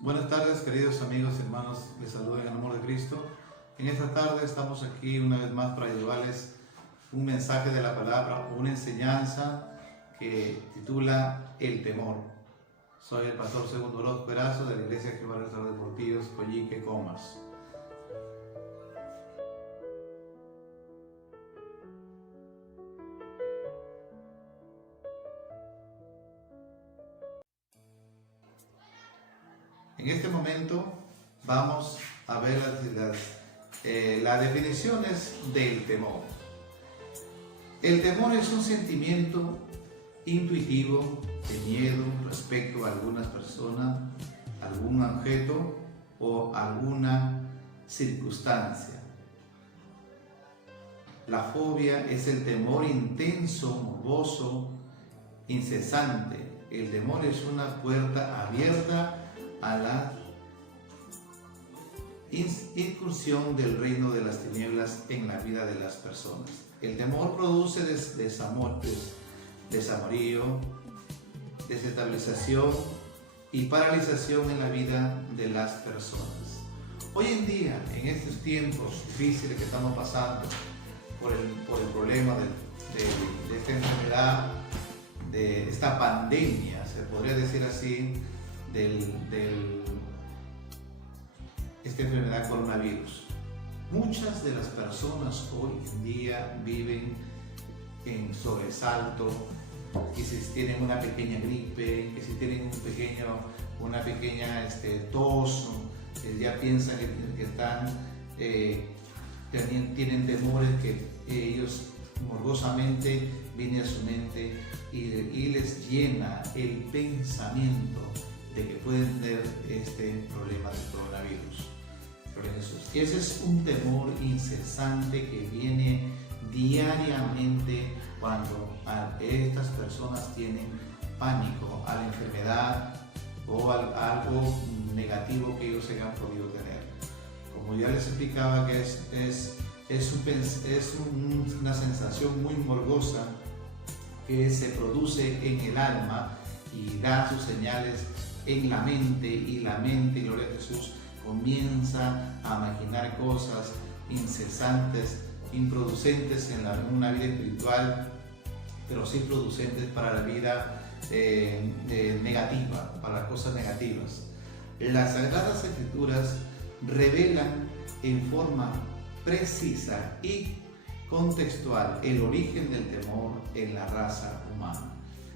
Buenas tardes, queridos amigos y hermanos, les saludo en el amor de Cristo. En esta tarde estamos aquí una vez más para llevarles un mensaje de la palabra, una enseñanza que titula El temor. Soy el pastor Segundo Orozco Erazo de la Iglesia de Jehová de los Restauradores Deportivos, Coyique, Comas. En este momento vamos a ver las definiciones del temor. El temor es un sentimiento intuitivo de miedo respecto a algunas personas, algún objeto o alguna circunstancia. La fobia es el temor intenso, morboso, incesante. El temor es una puerta abierta a la incursión del reino de las tinieblas en la vida de las personas. El temor produce desamorío, desestabilización y paralización en la vida de las personas. Hoy en día, en estos tiempos difíciles que estamos pasando por el problema de esta enfermedad, de esta pandemia, se podría decir así, esta enfermedad coronavirus. Muchas de las personas hoy en día viven en sobresalto, que si tienen una pequeña gripe, que si tienen una pequeña tos, ya piensan que están, tienen temores que ellos morbosamente viene a su mente y les llena el pensamiento de que pueden tener este problema del coronavirus. Gloria a Jesús. Y ese es un temor incesante que viene diariamente cuando estas personas tienen pánico a la enfermedad o a algo negativo que ellos hayan podido tener. Como ya les explicaba, que es una sensación muy morbosa que se produce en el alma y da sus señales en la mente, y la mente, gloria a Jesús, comienza a imaginar cosas incesantes, improducentes en una vida espiritual, pero sí producentes para la vida negativa, para las cosas negativas. Las Sagradas Escrituras revelan en forma precisa y contextual el origen del temor en la raza humana.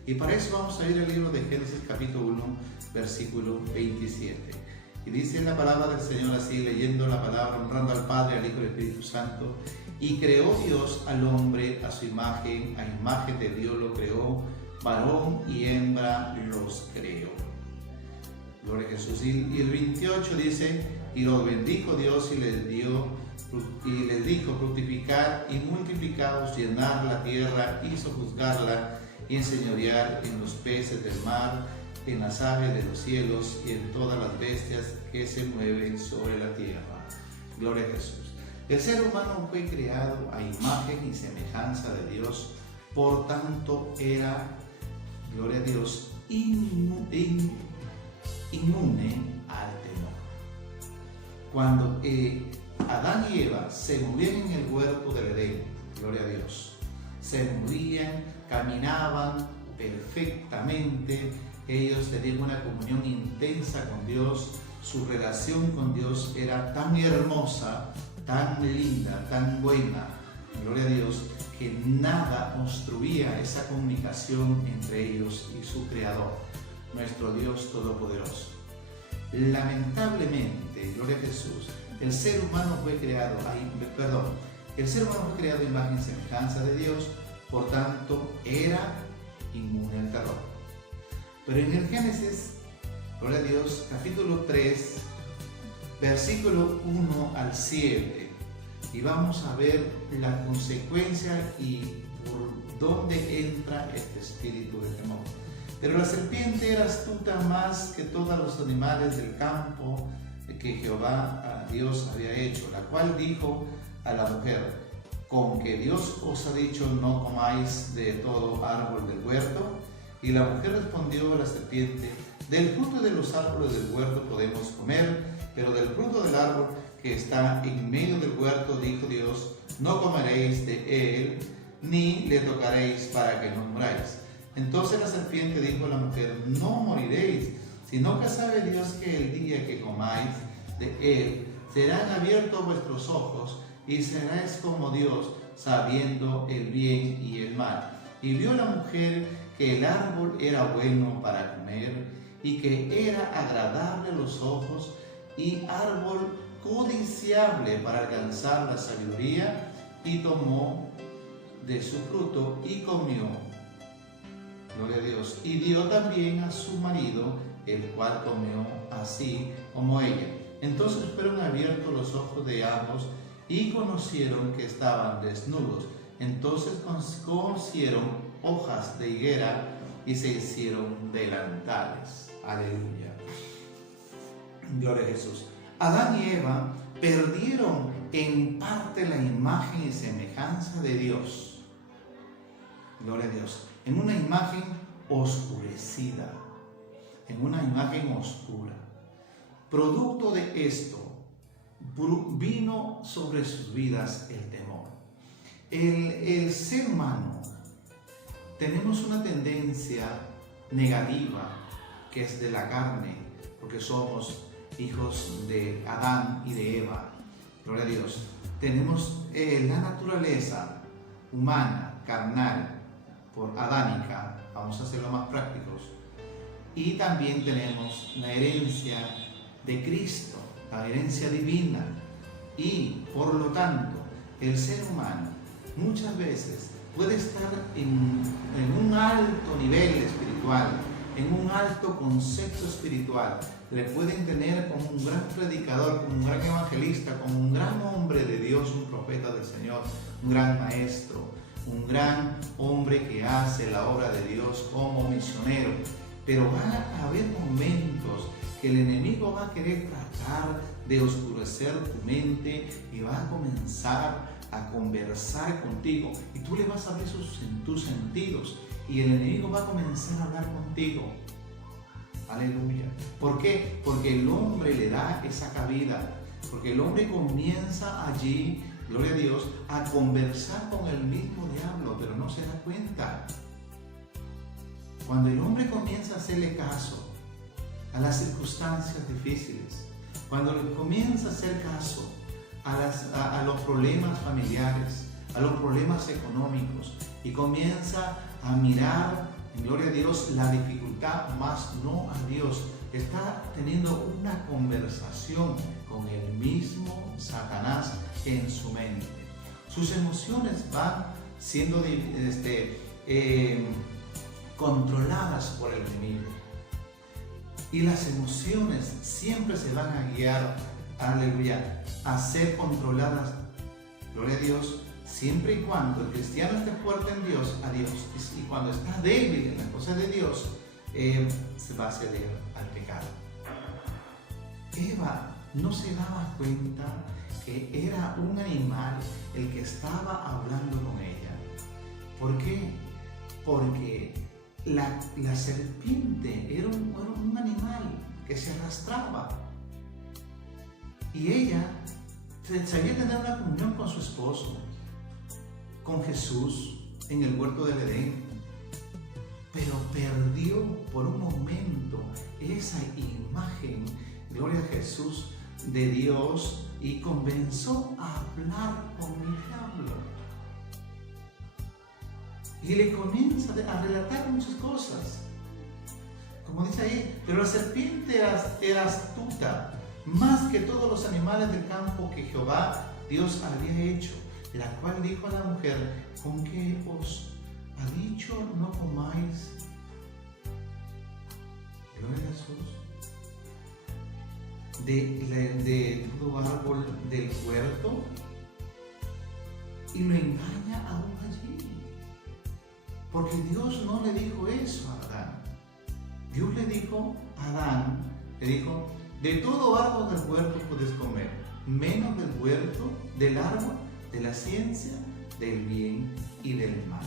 Y para eso vamos a ir al libro de Génesis capítulo 1, versículo 27. Y dice la palabra del Señor así, leyendo la palabra, honrando al Padre, al Hijo y al Espíritu Santo. Y creó Dios al hombre a su imagen, a imagen de Dios lo creó, varón y hembra los creó. Gloria a Jesús. Y el 28 dice, y los bendijo Dios y les dijo, fructificar y multiplicaos, llenar la tierra y sojuzgarla, y enseñorear en los peces del mar, en las aves de los cielos y en todas las bestias que se mueven sobre la tierra. Gloria a Jesús. El ser humano fue creado a imagen y semejanza de Dios, por tanto era, gloria a Dios, inmune al temor. Cuando Adán y Eva se movían en el huerto del Edén, gloria a Dios, se movían, caminaban perfectamente, ellos tenían una comunión intensa con Dios, su relación con Dios era tan hermosa, tan linda, tan buena, gloria a Dios, que nada obstruía esa comunicación entre ellos y su Creador, nuestro Dios Todopoderoso. Lamentablemente, gloria a Jesús, el ser humano fue creado a imagen y semejanza de Dios, por tanto era inmune al terror. Pero en el Génesis, gloria a Dios, capítulo 3, versículo 1 al 7, y vamos a ver la consecuencia y por dónde entra este espíritu de temor. Pero la serpiente era astuta más que todos los animales del campo que Jehová Dios había hecho, la cual dijo a la mujer, con que Dios os ha dicho, no comáis de todo árbol del huerto. Y la mujer respondió a la serpiente, Del fruto de los árboles del huerto podemos comer, pero del fruto del árbol que está en medio del huerto, dijo Dios, no comeréis de él, ni le tocaréis para que no muráis. Entonces la serpiente dijo a la mujer, no moriréis, sino que sabe Dios que el día que comáis de él, serán abiertos vuestros ojos, y seréis como Dios, sabiendo el bien y el mal. Y vio la mujer que el árbol era bueno para comer, y que era agradable a los ojos, y árbol codiciable para alcanzar la sabiduría, y tomó de su fruto y comió. Gloria a Dios. Y dio también a su marido, el cual comió así como ella. Entonces fueron abiertos los ojos de ambos y conocieron que estaban desnudos. Entonces cosieron hojas de higuera y se hicieron delantales. Aleluya. Gloria a Jesús. Adán y Eva perdieron en parte la imagen y semejanza de Dios. Gloria a Dios. En una imagen oscurecida, en una imagen oscura. Producto de esto, vino sobre sus vidas el temor. El ser humano, tenemos una tendencia negativa que es de la carne, porque somos hijos de Adán y de Eva. Gloria a Dios. Tenemos la naturaleza humana, carnal, por adánica, vamos a hacerlo más prácticos, y también tenemos la herencia de Cristo, la herencia divina, y por lo tanto el ser humano muchas veces puede estar en un alto nivel espiritual, en un alto concepto espiritual, le pueden tener como un gran predicador, como un gran evangelista, como un gran hombre de Dios, un profeta del Señor, un gran maestro, un gran hombre que hace la obra de Dios como misionero. Pero van a haber momentos que el enemigo va a querer tratar de oscurecer tu mente y va a comenzar a conversar contigo y tú le vas a abrir tus sentidos y el enemigo va a comenzar a hablar contigo. Aleluya. ¿Por qué? Porque el hombre le da esa cabida, porque el hombre comienza allí, gloria a Dios, a conversar con el mismo diablo, pero no se da cuenta. Cuando el hombre comienza a hacerle caso a las circunstancias difíciles, cuando comienza a hacer caso a los problemas familiares, a los problemas económicos, y comienza a mirar, en gloria a Dios, la dificultad, más no a Dios, está teniendo una conversación con el mismo Satanás en su mente. Sus emociones van siendo controladas por el enemigo. Y las emociones siempre se van a guiar, aleluya, a ser controladas, gloria a Dios, siempre y cuando el cristiano esté fuerte en Dios, a Dios, y cuando está débil en las cosas de Dios, se va a ceder al pecado. Eva no se daba cuenta que era un animal el que estaba hablando con ella. ¿Por qué? Porque la serpiente era un animal que se arrastraba y ella sabía tener una comunión con su esposo, con Jesús en el huerto del Edén, pero perdió por un momento esa imagen, gloria a Jesús, de Dios, y comenzó a hablar con el diablo. Y le comienza a relatar muchas cosas. Como dice ahí, pero la serpiente era astuta, más que todos los animales del campo que Jehová Dios había hecho, la cual dijo a la mujer, ¿con qué os ha dicho no comáis? Gloria a Jesús. De todo árbol del huerto, y lo engaña aún allí. Porque Dios no le dijo eso a Adán. Dios le dijo a Adán, le dijo, de todo árbol del huerto puedes comer, menos del huerto, del árbol de la ciencia, del bien y del mal.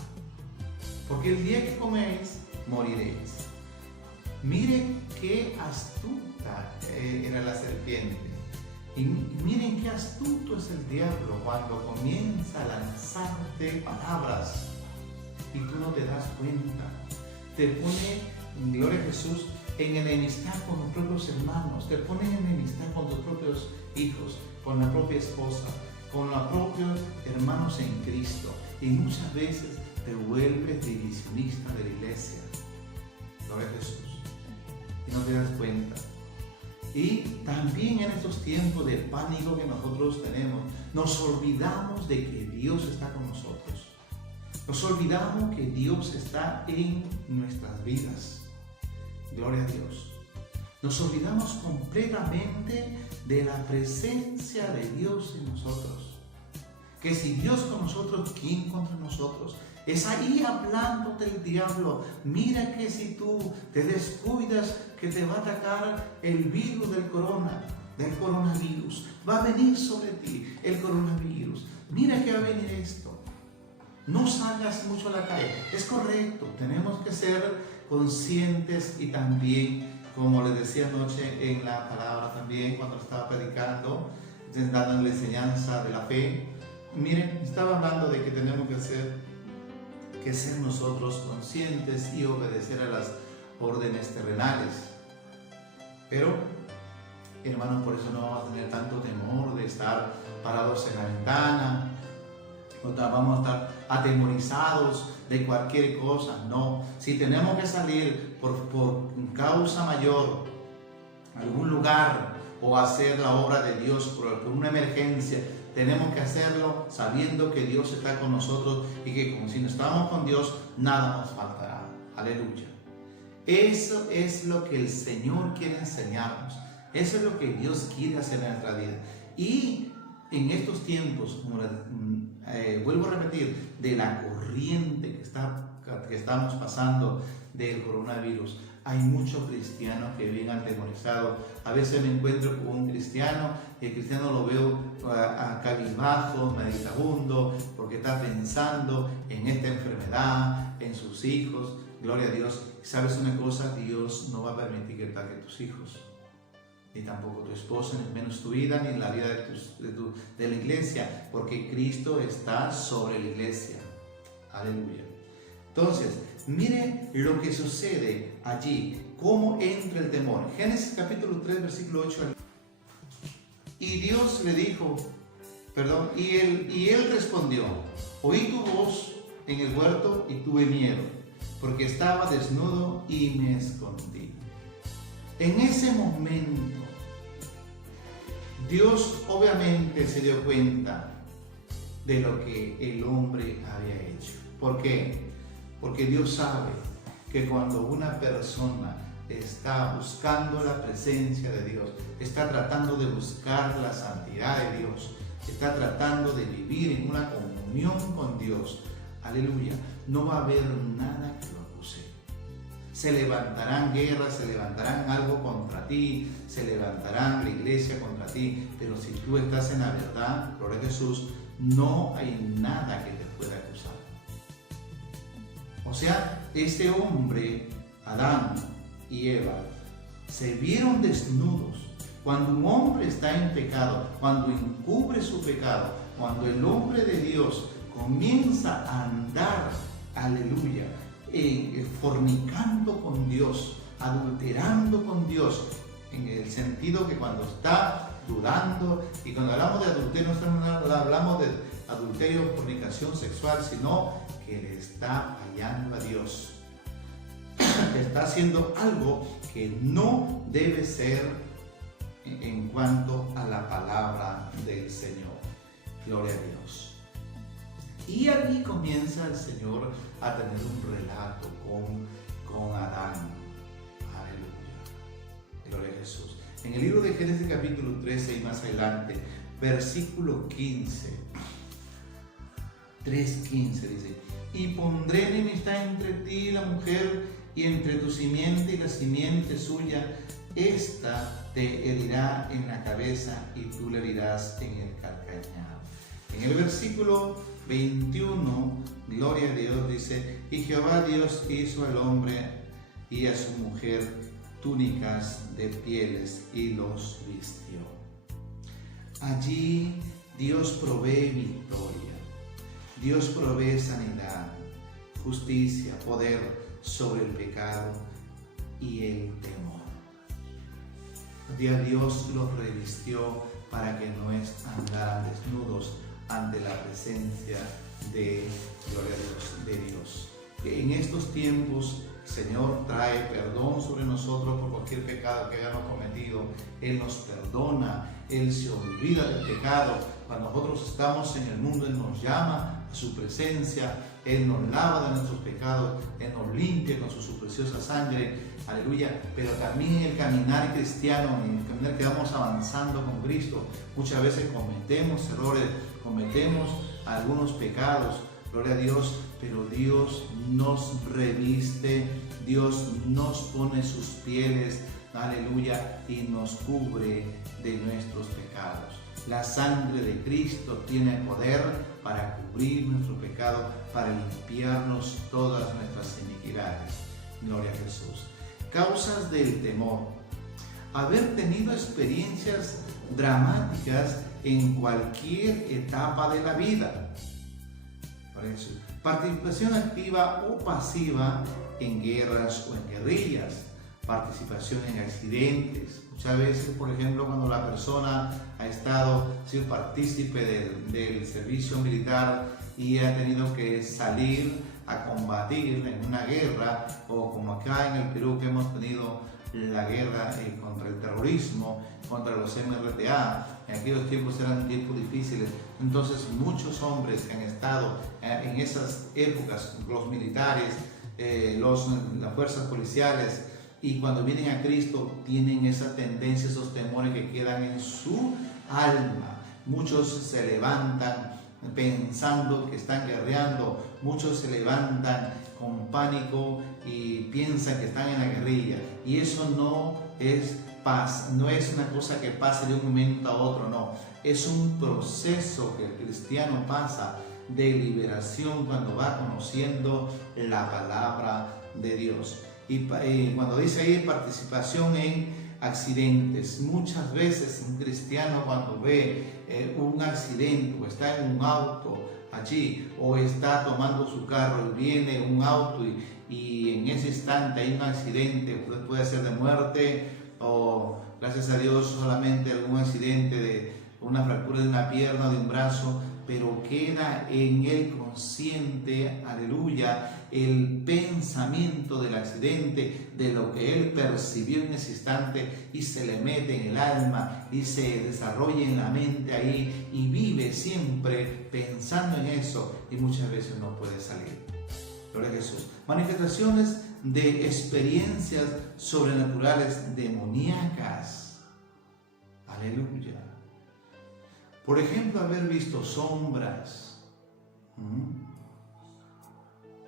Porque el día que coméis, moriréis. Miren qué astuta era la serpiente. Y miren qué astuto es el diablo cuando comienza a lanzarte palabras y tú no te das cuenta. Te pone, gloria a Jesús, en enemistad con los propios hermanos, te pone en enemistad con tus propios hijos, con la propia esposa, con los propios hermanos en Cristo. Y muchas veces te vuelves divisionista de la iglesia. Gloria a Jesús. Y no te das cuenta. Y también en estos tiempos de pánico que nosotros tenemos, nos olvidamos de que Dios está con nosotros. Nos olvidamos que Dios está en nuestras vidas. Gloria a Dios. Nos olvidamos completamente de la presencia de Dios en nosotros. Que si Dios con nosotros, ¿quién contra nosotros? Es ahí hablándote el diablo. Mira que si tú te descuidas, que te va a atacar el virus del coronavirus. Va a venir sobre ti el coronavirus. Mira que va a venir esto. No salgas mucho a la calle. Es correcto, tenemos que ser conscientes y también, como les decía anoche en la palabra también, cuando estaba predicando, dando la enseñanza de la fe, miren, estaba hablando de que tenemos que ser nosotros conscientes y obedecer a las órdenes terrenales. Pero, hermanos, por eso no vamos a tener tanto temor de estar parados en la ventana, no vamos a estar atemorizados de cualquier cosa. No, si tenemos que salir por causa mayor a algún lugar o hacer la obra de Dios por una emergencia, tenemos que hacerlo sabiendo que Dios está con nosotros y que como si no estamos con Dios, nada nos faltará. Aleluya. Eso es lo que el Señor quiere enseñarnos. Eso es lo que Dios quiere hacer en nuestra vida. Y en estos tiempos, vuelvo a repetir, de la corriente que estamos pasando del coronavirus, hay muchos cristianos que vienen atemorizados. A veces me encuentro con un cristiano y el cristiano lo veo cabizbajo, meditabundo, porque está pensando en esta enfermedad, en sus hijos. Gloria a Dios. ¿Sabes una cosa? Dios no va a permitir que ataque tus hijos, ni tampoco tu esposa, ni menos tu vida, ni la vida de la iglesia, porque Cristo está sobre la iglesia. Aleluya. Entonces, mire lo que sucede allí, cómo entra el temor. Génesis capítulo 3, versículo 8. Y Dios le dijo, y él respondió, oí tu voz en el huerto y tuve miedo, porque estaba desnudo y me escondí. En ese momento, Dios obviamente se dio cuenta de lo que el hombre había hecho. ¿Por qué? Porque Dios sabe que cuando una persona está buscando la presencia de Dios, está tratando de buscar la santidad de Dios, está tratando de vivir en una comunión con Dios, aleluya, no va a haber nada que lo acuse. Se levantarán guerras, se levantarán algo contra ti, se levantarán la iglesia contra ti, pero si tú estás en la verdad, gloria a Jesús, no hay nada que te pueda acusar. O sea, este hombre, Adán y Eva, se vieron desnudos. Cuando un hombre está en pecado, cuando encubre su pecado, cuando el hombre de Dios comienza a andar, aleluya, fornicando con Dios, adulterando con Dios, en el sentido que cuando está dudando, y cuando hablamos de adulterio, no hablamos de adulterio, fornicación sexual, sino que le está fallando a Dios, está haciendo algo que no debe ser en cuanto a la palabra del Señor. Gloria a Dios. Y allí comienza el Señor a tener un relato con Adán. Aleluya. Gloria a Jesús. En el libro de Génesis capítulo 13 y más adelante, versículo 15, 3:15 dice: y pondré enemistad entre ti y la mujer, y entre tu simiente y la simiente suya. Esta te herirá en la cabeza y tú le herirás en el calcañar. En el versículo 21, gloria a Dios, dice: y Jehová Dios hizo al hombre y a su mujer túnicas de pieles y los vistió. Allí Dios provee victoria, Dios provee sanidad, justicia, poder sobre el pecado y el temor. Dios los revistió para que no andaran desnudos ante la presencia de, gloria a Dios, de Dios. Que en estos tiempos el Señor trae perdón sobre nosotros por cualquier pecado que hayamos cometido. Él nos perdona, Él se olvida del pecado. Cuando nosotros estamos en el mundo, Él nos llama a su presencia, Él nos lava de nuestros pecados, Él nos limpia con su preciosa sangre, aleluya. Pero también en el caminar cristiano, en el caminar que vamos avanzando con Cristo, muchas veces cometemos errores, cometemos algunos pecados, gloria a Dios, pero Dios nos reviste, Dios nos pone sus pieles, aleluya, y nos cubre de nuestros pecados. La sangre de Cristo tiene poder para cubrir nuestro pecado, para limpiarnos todas nuestras iniquidades. Gloria a Jesús. Causas del temor. Haber tenido experiencias dramáticas en cualquier etapa de la vida. Por eso, participación activa o pasiva en guerras o en guerrillas. Participación en accidentes. Muchas veces, por ejemplo, cuando la persona ha sido partícipe del servicio militar y ha tenido que salir a combatir en una guerra, o como acá en el Perú que hemos tenido la guerra contra el terrorismo, contra los MRTA. En aquellos tiempos eran tiempos difíciles, entonces muchos hombres que han estado en esas épocas, los militares, las fuerzas policiales, y cuando vienen a Cristo tienen esa tendencia, esos temores que quedan en su alma. Muchos se levantan pensando que están guerreando, muchos se levantan con pánico y piensan que están en la guerrilla, y eso no es paz, no es una cosa que pase de un momento a otro, no, es un proceso que el cristiano pasa de liberación cuando va conociendo la palabra de Dios. Y cuando dice ahí participación en accidentes, muchas veces un cristiano cuando ve un accidente o está en un auto allí, o está tomando su carro y viene un auto y en ese instante hay un accidente, puede ser de muerte, o gracias a Dios solamente algún accidente de una fractura de una pierna o de un brazo, pero queda en el consciente, aleluya, el pensamiento del accidente, de lo que él percibió en ese instante, y se le mete en el alma y se desarrolla en la mente ahí, y vive siempre pensando en eso, y muchas veces no puede salir. Gloria a Jesús. Manifestaciones de experiencias sobrenaturales demoníacas. Aleluya. Por ejemplo, haber visto sombras,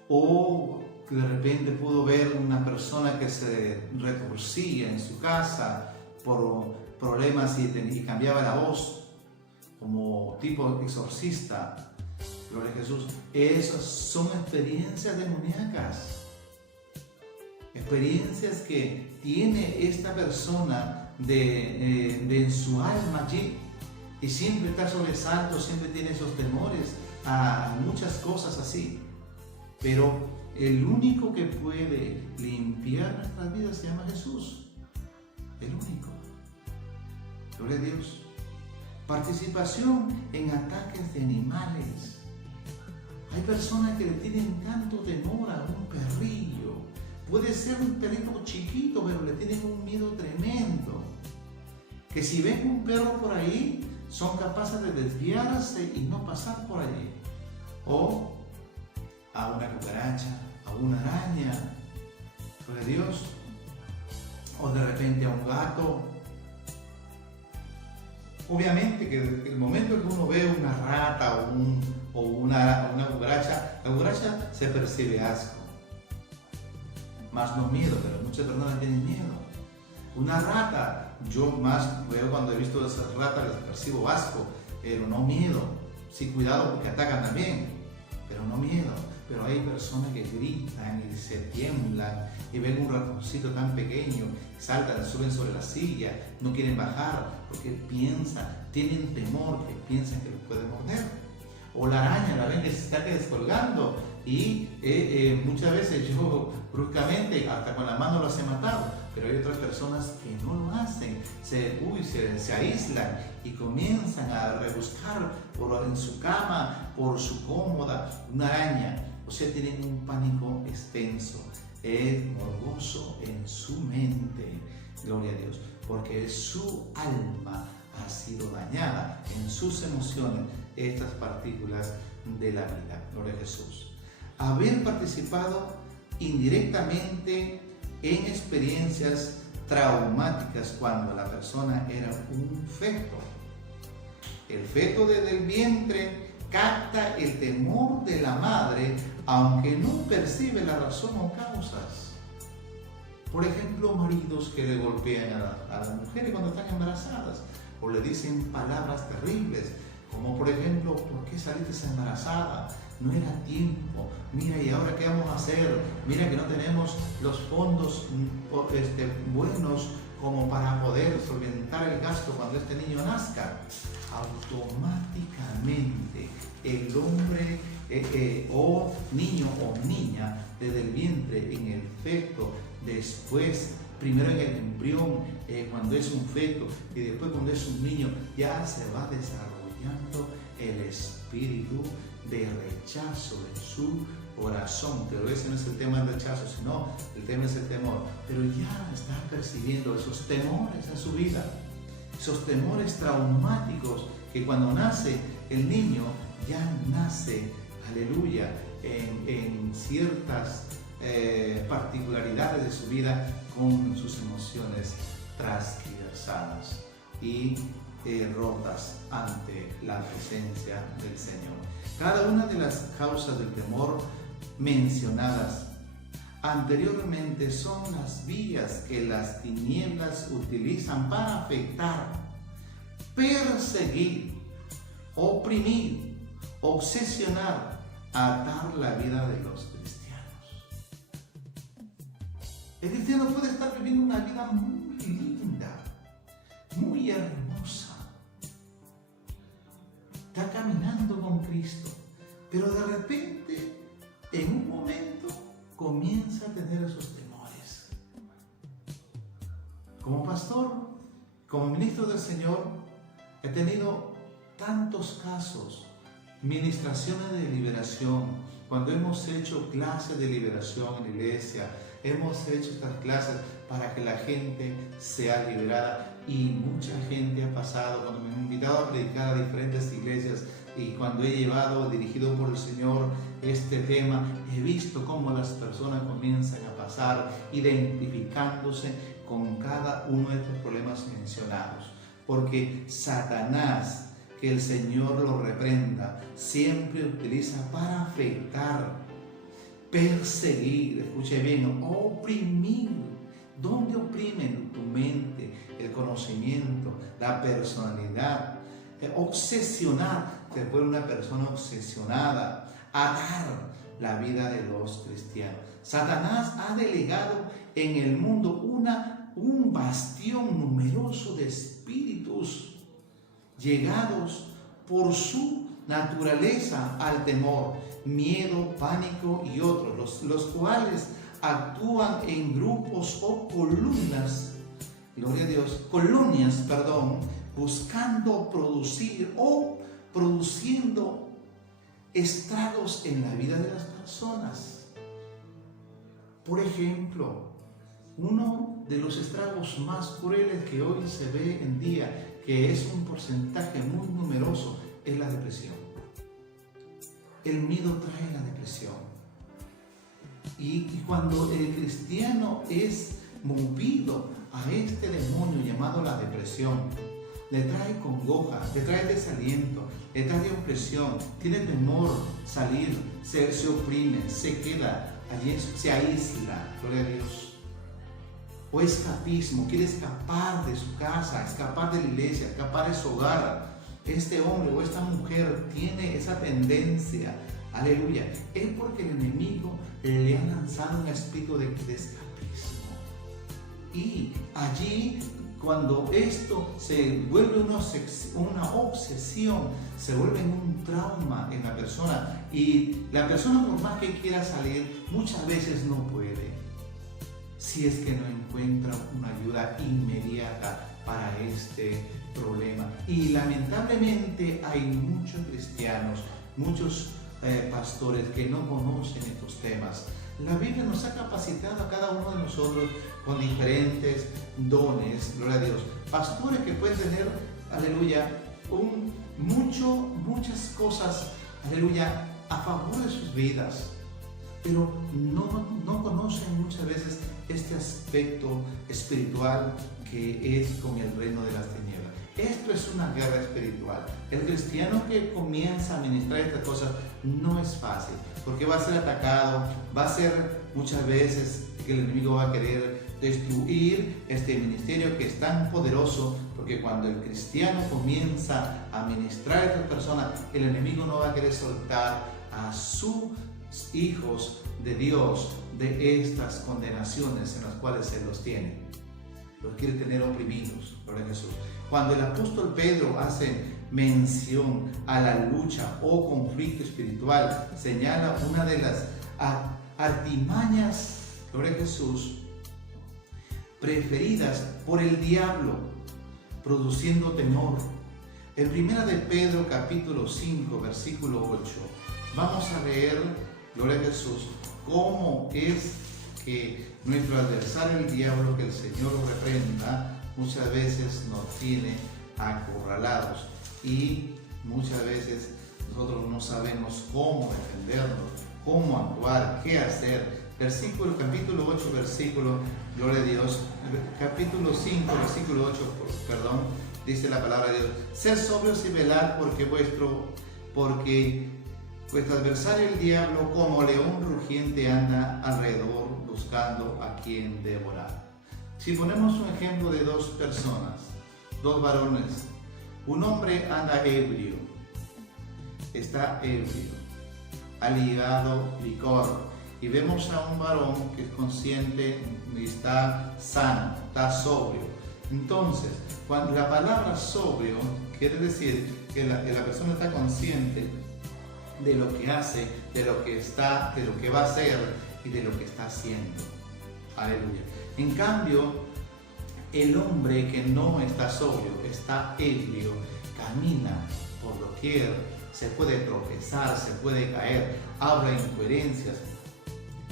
o que de repente pudo ver una persona que se retorcía en su casa por problemas y cambiaba la voz, como tipo exorcista. Gloria a Jesús. Esas son experiencias demoníacas, experiencias que tiene esta persona en su alma allí, y siempre está sobresalto, siempre tiene esos temores a muchas cosas así. Pero el único que puede limpiar nuestras vidas se llama Jesús. El único. Gloria a Dios. Participación en ataques de animales. Hay personas que le tienen tanto temor a un perrillo. Puede ser un perrito chiquito, pero le tienen un miedo tremendo. Que si ven un perro por ahí, son capaces de desviarse y no pasar por allí. O a una cucaracha, a una araña, gloria a Dios, o de repente a un gato. Obviamente que el momento que uno ve una rata o una cucaracha, la cucaracha se percibe asco, más no miedo, pero muchas personas tienen miedo. Una rata, yo más veo cuando he visto esas ratas, les percibo asco, pero no miedo. Sí, cuidado porque atacan también, pero no miedo. pero hay personas que gritan y se tiemblan y ven un ratoncito tan pequeño, saltan, suben sobre la silla, no quieren bajar porque piensan, tienen temor, que piensan que los pueden morder. O la araña, la ven que se está descolgando y muchas veces yo bruscamente hasta con la mano los he matado, pero hay otras personas que no lo hacen, se aíslan y comienzan a rebuscar en su cama, por su cómoda, una araña. O sea, tienen un pánico extenso, es morboso en su mente, gloria a Dios, porque su alma ha sido dañada en sus emociones, estas partículas de la vida, gloria a Jesús. Haber participado indirectamente en experiencias traumáticas cuando la persona era un feto. El feto desde el vientre capta el temor de la madre, aunque no percibe la razón o causas. Por ejemplo, maridos que le golpean a las mujeres cuando están embarazadas o le dicen palabras terribles, como por ejemplo, ¿por qué saliste embarazada? No era tiempo. Mira, ¿y ahora qué vamos a hacer? Mira que no tenemos los fondos buenos como para poder solventar el gasto cuando este niño nazca. Automáticamente el hombre o niño o niña desde el vientre, en el feto, después primero en el embrión, cuando es un feto, y después cuando es un niño, ya se va desarrollando el espíritu de rechazo en su corazón. Pero ese no es el tema del rechazo, sino el tema es el temor. Pero ya está percibiendo esos temores en su vida, esos temores traumáticos que cuando nace el niño, ya nace, aleluya, en ciertas particularidades de su vida, con sus emociones transversadas y rotas ante la presencia del Señor. Cada una de las causas del temor mencionadas anteriormente son las vías que las tinieblas utilizan para afectar, perseguir, oprimir, obsesionar, atar la vida de los cristianos. El cristiano puede estar viviendo una vida muy linda, muy hermosa. Está caminando con Cristo, pero de repente, en un momento, comienza a tener esos temores. Como pastor, como ministro del Señor, he tenido tantos casos, ministraciones de liberación. Cuando hemos hecho clases de liberación en la iglesia, hemos hecho estas clases para que la gente sea liberada, y mucha gente ha pasado. Cuando me han invitado a predicar a diferentes iglesias y cuando he llevado, dirigido por el Señor, este tema, he visto cómo las personas comienzan a pasar identificándose con cada uno de estos problemas mencionados, porque Satanás, que el Señor lo reprenda, siempre utiliza para afectar, perseguir, escuche bien, oprimir. ¿Dónde oprimen? Tu mente, el conocimiento, la personalidad. Obsesionar, se vuelve una persona obsesionada, atar la vida de los cristianos. Satanás ha delegado en el mundo un bastión numeroso de espíritus llegados por su naturaleza al temor, miedo, pánico y otros, los cuales actúan en grupos o columnas, gloria a Dios, colonias, buscando producir o produciendo estragos en la vida de las personas. Por ejemplo, uno de los estragos más crueles que hoy se ve en día, que es un porcentaje muy numeroso, es la depresión. El miedo trae la depresión. Y cuando el cristiano es movido a este demonio llamado la depresión, le trae congoja, le trae desaliento, le trae opresión, tiene temor salir, se oprime, se queda allí, se aísla, gloria a Dios. O escapismo, quiere escapar de su casa, escapar de la iglesia, escapar de su hogar. Este hombre o esta mujer tiene esa tendencia aleluya, es porque el enemigo le ha lanzado un espíritu de escapismo. Y allí, cuando esto se vuelve una obsesión, se vuelve un trauma en la persona, y la persona, por más que quiera salir, muchas veces no puede, si es que no encuentra una ayuda inmediata para este problema. Y lamentablemente hay muchos cristianos, muchos pastores que no conocen estos temas. La Biblia nos ha capacitado a cada uno de nosotros con diferentes dones, gloria a Dios. Pastores que pueden tener, aleluya, muchas cosas, aleluya, a favor de sus vidas, pero no conocen muchas veces este aspecto espiritual que es con el reino de las tinieblas. Esto es una guerra espiritual. El cristiano que comienza a ministrar estas cosas no es fácil, porque va a ser atacado, va a ser muchas veces que el enemigo va a querer destruir este ministerio que es tan poderoso, porque cuando el cristiano comienza a ministrar a estas personas, el enemigo no va a querer soltar a sus hijos de Dios de estas condenaciones en las cuales se los tiene. Los quiere tener oprimidos, gloria a Jesús. Cuando el apóstol Pedro hace mención a la lucha o conflicto espiritual, señala una de las artimañas, gloria a Jesús, preferidas por el diablo, produciendo temor. En 1 de Pedro capítulo 5, versículo 8, vamos a leer, gloria a Jesús, cómo es que nuestro adversario, el diablo, que el Señor lo reprenda, muchas veces nos tiene acorralados y muchas veces nosotros no sabemos cómo defendernos, cómo actuar, qué hacer. Capítulo 8, versículo, gloria a Dios, capítulo 5, versículo 8, perdón, dice la palabra de Dios: sed sobrios y velad, porque vuestro adversario el diablo, como león rugiente, anda alrededor buscando a quien devorar. Si ponemos un ejemplo de dos personas, dos varones, un hombre anda ebrio, está ebrio, ha ligado licor, y vemos a un varón que es consciente y está sano, está sobrio. Entonces, cuando la palabra sobrio quiere decir que la persona está consciente de lo que hace, de lo que va a hacer y de lo que está haciendo. Aleluya. En cambio, el hombre que no está sobrio, está ebrio, camina por doquier, se puede tropezar, se puede caer, habla incoherencias,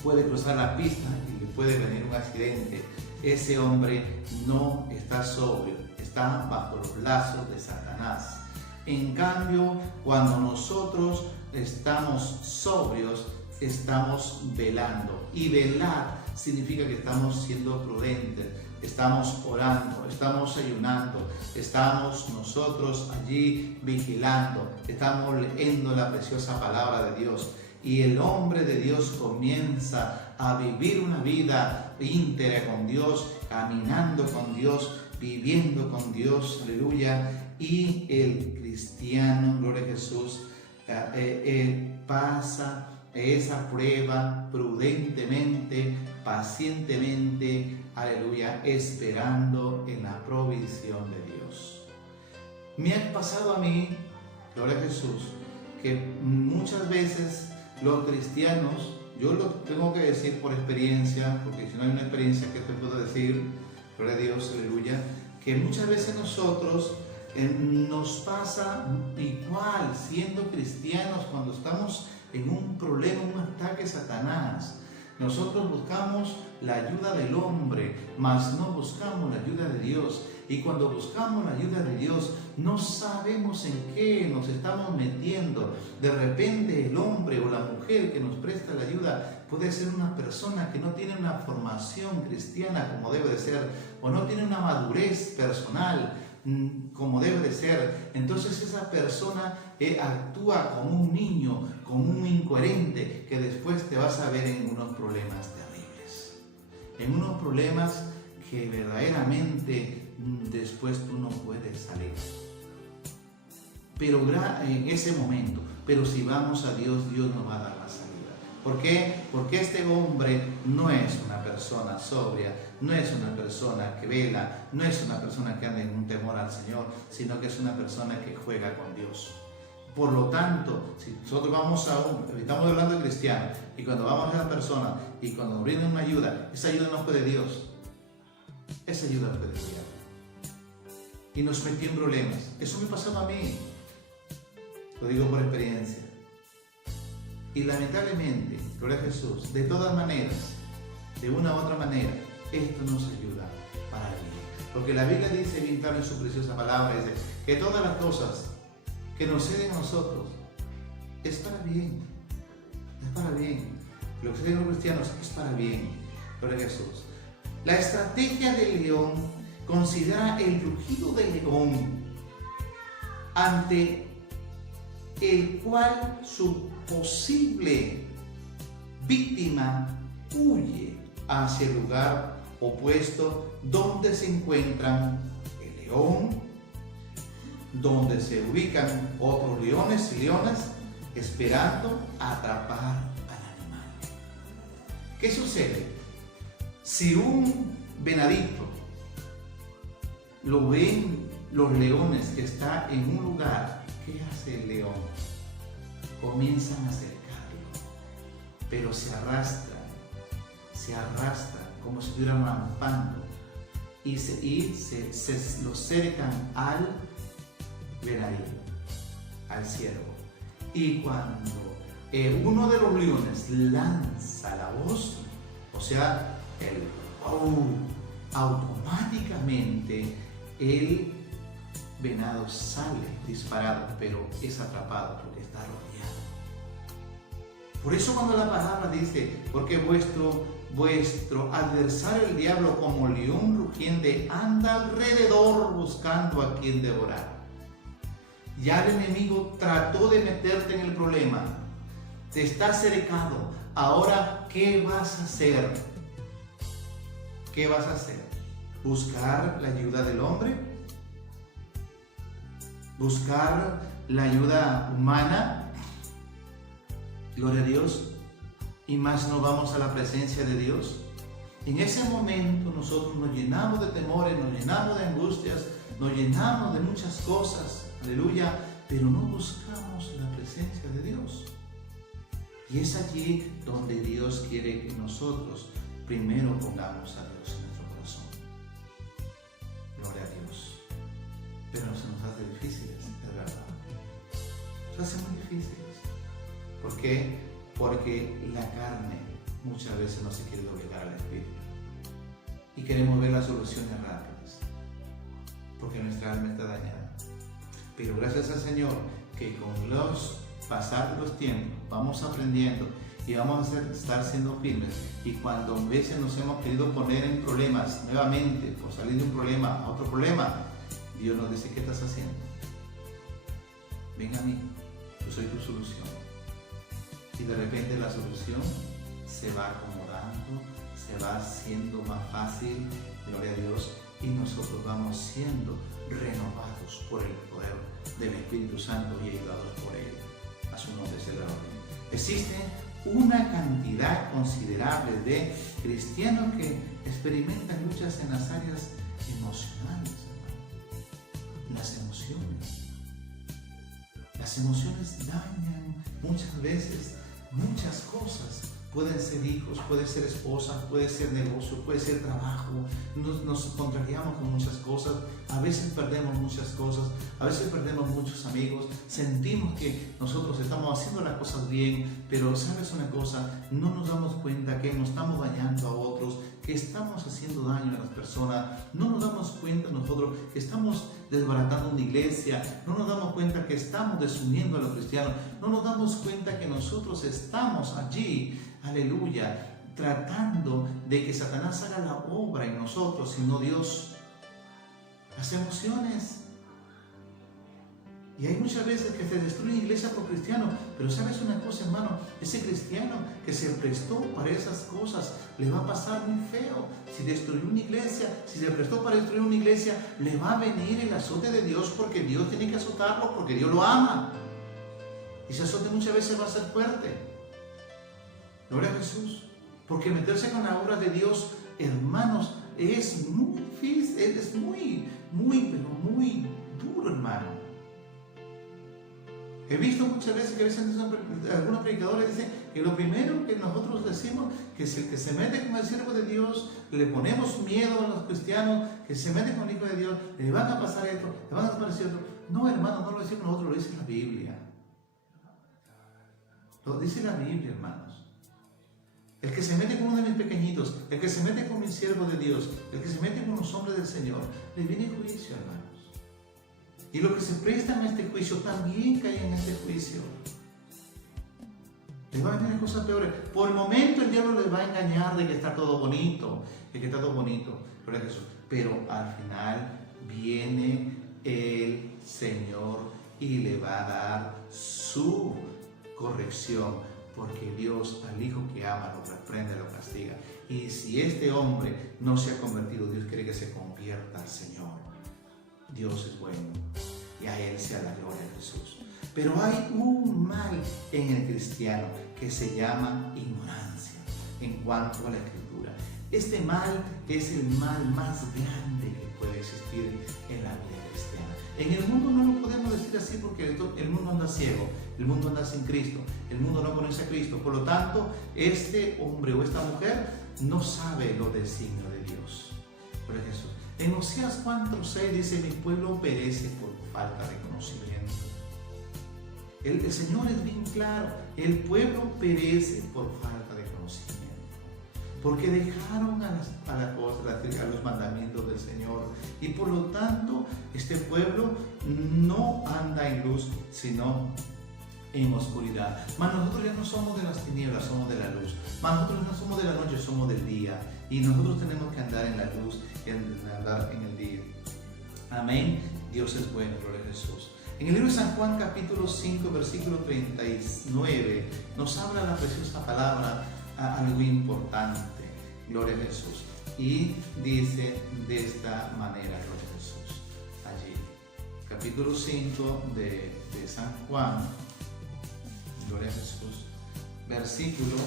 puede cruzar la pista y le puede venir un accidente. Ese hombre no está sobrio, está bajo los lazos de Satanás. En cambio, cuando nosotros estamos sobrios, estamos velando. Y velar significa que estamos siendo prudentes, estamos orando, estamos ayunando, estamos nosotros allí vigilando, estamos leyendo la preciosa palabra de Dios. Y el hombre de Dios comienza a vivir una vida íntegra con Dios, caminando con Dios, viviendo con Dios, aleluya. Y el cristiano, gloria a Jesús, pasa esa prueba prudentemente, pacientemente, aleluya, esperando en la provisión de Dios. Me ha pasado a mí, gloria a Jesús, que muchas veces los cristianos, yo lo tengo que decir por experiencia, porque si no hay una experiencia, ¿qué te puedo decir? Gloria a Dios, aleluya, que muchas veces nosotros nos pasa igual siendo cristianos cuando estamos en un problema, un ataque a Satanás. Nosotros buscamos la ayuda del hombre, mas no buscamos la ayuda de Dios. Y cuando buscamos la ayuda de Dios, no sabemos en qué nos estamos metiendo. De repente el hombre o la mujer que nos presta la ayuda puede ser una persona que no tiene una formación cristiana como debe de ser, o no tiene una madurez personal como debe de ser. Entonces esa persona actúa como un niño, como un incoherente, que después te vas a ver en unos problemas terribles, en unos problemas que verdaderamente después tú no puedes salir. Pero en ese momento, pero si vamos a Dios, Dios nos va a dar la salida. ¿Por qué? Porque este hombre no es una persona sobria, no es una persona que vela, no es una persona que anda en un temor al Señor, sino que es una persona que juega con Dios. Por lo tanto, si nosotros estamos hablando de cristianos, y cuando vamos a la persona y cuando nos brindan una ayuda, esa ayuda no fue de Dios, esa ayuda fue de Dios. Y nos metí en problemas. Eso me pasaba a mí, lo digo por experiencia. Y lamentablemente, gloria a Jesús, de todas maneras, de una u otra manera, esto nos ayuda para el bien. Porque la Biblia dice bien claro en su preciosa palabra, dice que todas las cosas que nos ceden a nosotros es para bien, es para bien. Lo que ceden los cristianos es para bien, gloria a Jesús. La estrategia del león considera el rugido del león ante el cual su posible víctima huye hacia el lugar opuesto donde se encuentran el león, donde se ubican otros leones y leonas esperando atrapar al animal. ¿Qué sucede? Si un venadito lo ven los leones que está en un lugar, ¿qué hace el león? Comienzan a acercarlo, pero se arrastran como si estuvieran rampando y lo cercan al venadillo, al ciervo. Y cuando uno de los leones lanza la voz, o sea, el automáticamente el venado sale disparado, pero es atrapado porque está rodeado. Por eso cuando la palabra dice, porque vuestro adversario el diablo como león rugiente anda alrededor buscando a quien devorar. Ya el enemigo trató de meterte en el problema, te está cercado. Ahora, ¿qué vas a hacer? ¿Qué vas a hacer? ¿Buscar la ayuda del hombre? ¿Buscar la ayuda humana? Gloria a Dios. Y más no vamos a la presencia de Dios. En ese momento nosotros nos llenamos de temores, nos llenamos de angustias, nos llenamos de muchas cosas, aleluya, pero no buscamos la presencia de Dios. Y es allí donde Dios quiere que nosotros primero pongamos a Dios en nuestro corazón. Gloria a Dios. Pero se nos hace difíciles, es verdad. Se hace muy difíciles. ¿Por qué? Porque la carne muchas veces no se quiere doblegar al Espíritu. Y queremos ver las soluciones rápidas. Porque nuestra alma está dañada. Pero gracias al Señor que con los pasar de los tiempos vamos aprendiendo y vamos a estar siendo firmes. Y cuando a veces nos hemos querido poner en problemas nuevamente, por salir de un problema a otro problema, Dios nos dice, ¿qué estás haciendo? Ven a mí, yo soy tu solución. Y de repente la solución se va acomodando, se va haciendo más fácil, gloria a Dios, y nosotros vamos siendo renovados por el poder del Espíritu Santo y ayudados por Él. A su nombre sea la gloria. Existe una cantidad considerable de cristianos que experimentan luchas en las áreas emocionales, hermano. Las emociones. Las emociones dañan muchas veces muchas cosas. Pueden ser hijos, puede ser esposa, puede ser negocio, puede ser trabajo. Nos contrariamos con muchas cosas. A veces perdemos muchas cosas. A veces perdemos muchos amigos. Sentimos que nosotros estamos haciendo las cosas bien, pero ¿sabes una cosa? No nos damos cuenta que nos estamos dañando a otros, que estamos haciendo daño a las personas. No nos damos cuenta nosotros que estamos desbaratando una iglesia. No nos damos cuenta que estamos desuniendo a los cristianos. No nos damos cuenta que nosotros estamos allí, aleluya, tratando de que Satanás haga la obra en nosotros, sino Dios. Las emociones. Y hay muchas veces que se destruye iglesia por cristianos, pero ¿sabes una cosa, hermano? Ese cristiano que se prestó para esas cosas, le va a pasar muy feo. Si destruyó una iglesia, si se prestó para destruir una iglesia, le va a venir el azote de Dios, porque Dios tiene que azotarlo, porque Dios lo ama. Y ese azote muchas veces va a ser fuerte. Gloria a Jesús. Porque meterse con la obra de Dios, hermanos, es muy difícil, es muy duro, hermano. He visto muchas veces que algunos predicadores dicen que lo primero que nosotros decimos, que si el que se mete con el siervo de Dios, le ponemos miedo a los cristianos, que se meten con el Hijo de Dios, le van a pasar esto, le van a pasar esto. No, hermano, no lo decimos nosotros, lo dice la Biblia. Lo dice la Biblia, hermanos. El que se mete con uno de mis pequeñitos, el que se mete con mi siervo de Dios, el que se mete con los hombres del Señor, le viene juicio, hermanos. Y los que se prestan a este juicio también caen en este juicio. Les van a venir cosas peores. Por el momento el diablo les va a engañar de que está todo bonito, gloria a Jesús. Pero al final viene el Señor y le va a dar su corrección, porque Dios al hijo que ama lo reprende, lo castiga. Y si este hombre no se ha convertido, Dios quiere que se convierta al Señor. Dios es bueno y a Él sea la gloria de Jesús. Pero hay un mal en el cristiano que se llama ignorancia en cuanto a la Escritura. Este mal es el mal más grande que puede existir en la vida cristiana. En el mundo no lo podemos decir así porque el mundo anda ciego, el mundo anda sin Cristo, el mundo no conoce a Cristo. Por lo tanto, este hombre o esta mujer no sabe los designios de Dios. Por Jesús. En Oseas 4:6 dice: mi pueblo perece por falta de conocimiento. El Señor es bien claro: el pueblo perece por falta de conocimiento, porque dejaron a los mandamientos del Señor, y por lo tanto este pueblo no anda en luz, sino en oscuridad. Mas nosotros ya no somos de las tinieblas, somos de la luz. Mas nosotros no somos de la noche, somos del día. Y nosotros tenemos que andar en la luz y andar en el día. Amén. Dios es bueno, gloria a Jesús. En el libro de San Juan, capítulo 5, versículo 39, nos habla la preciosa palabra, algo importante, gloria a Jesús. Y dice de esta manera, gloria a Jesús. Allí, capítulo 5 de San Juan, gloria a Jesús, versículo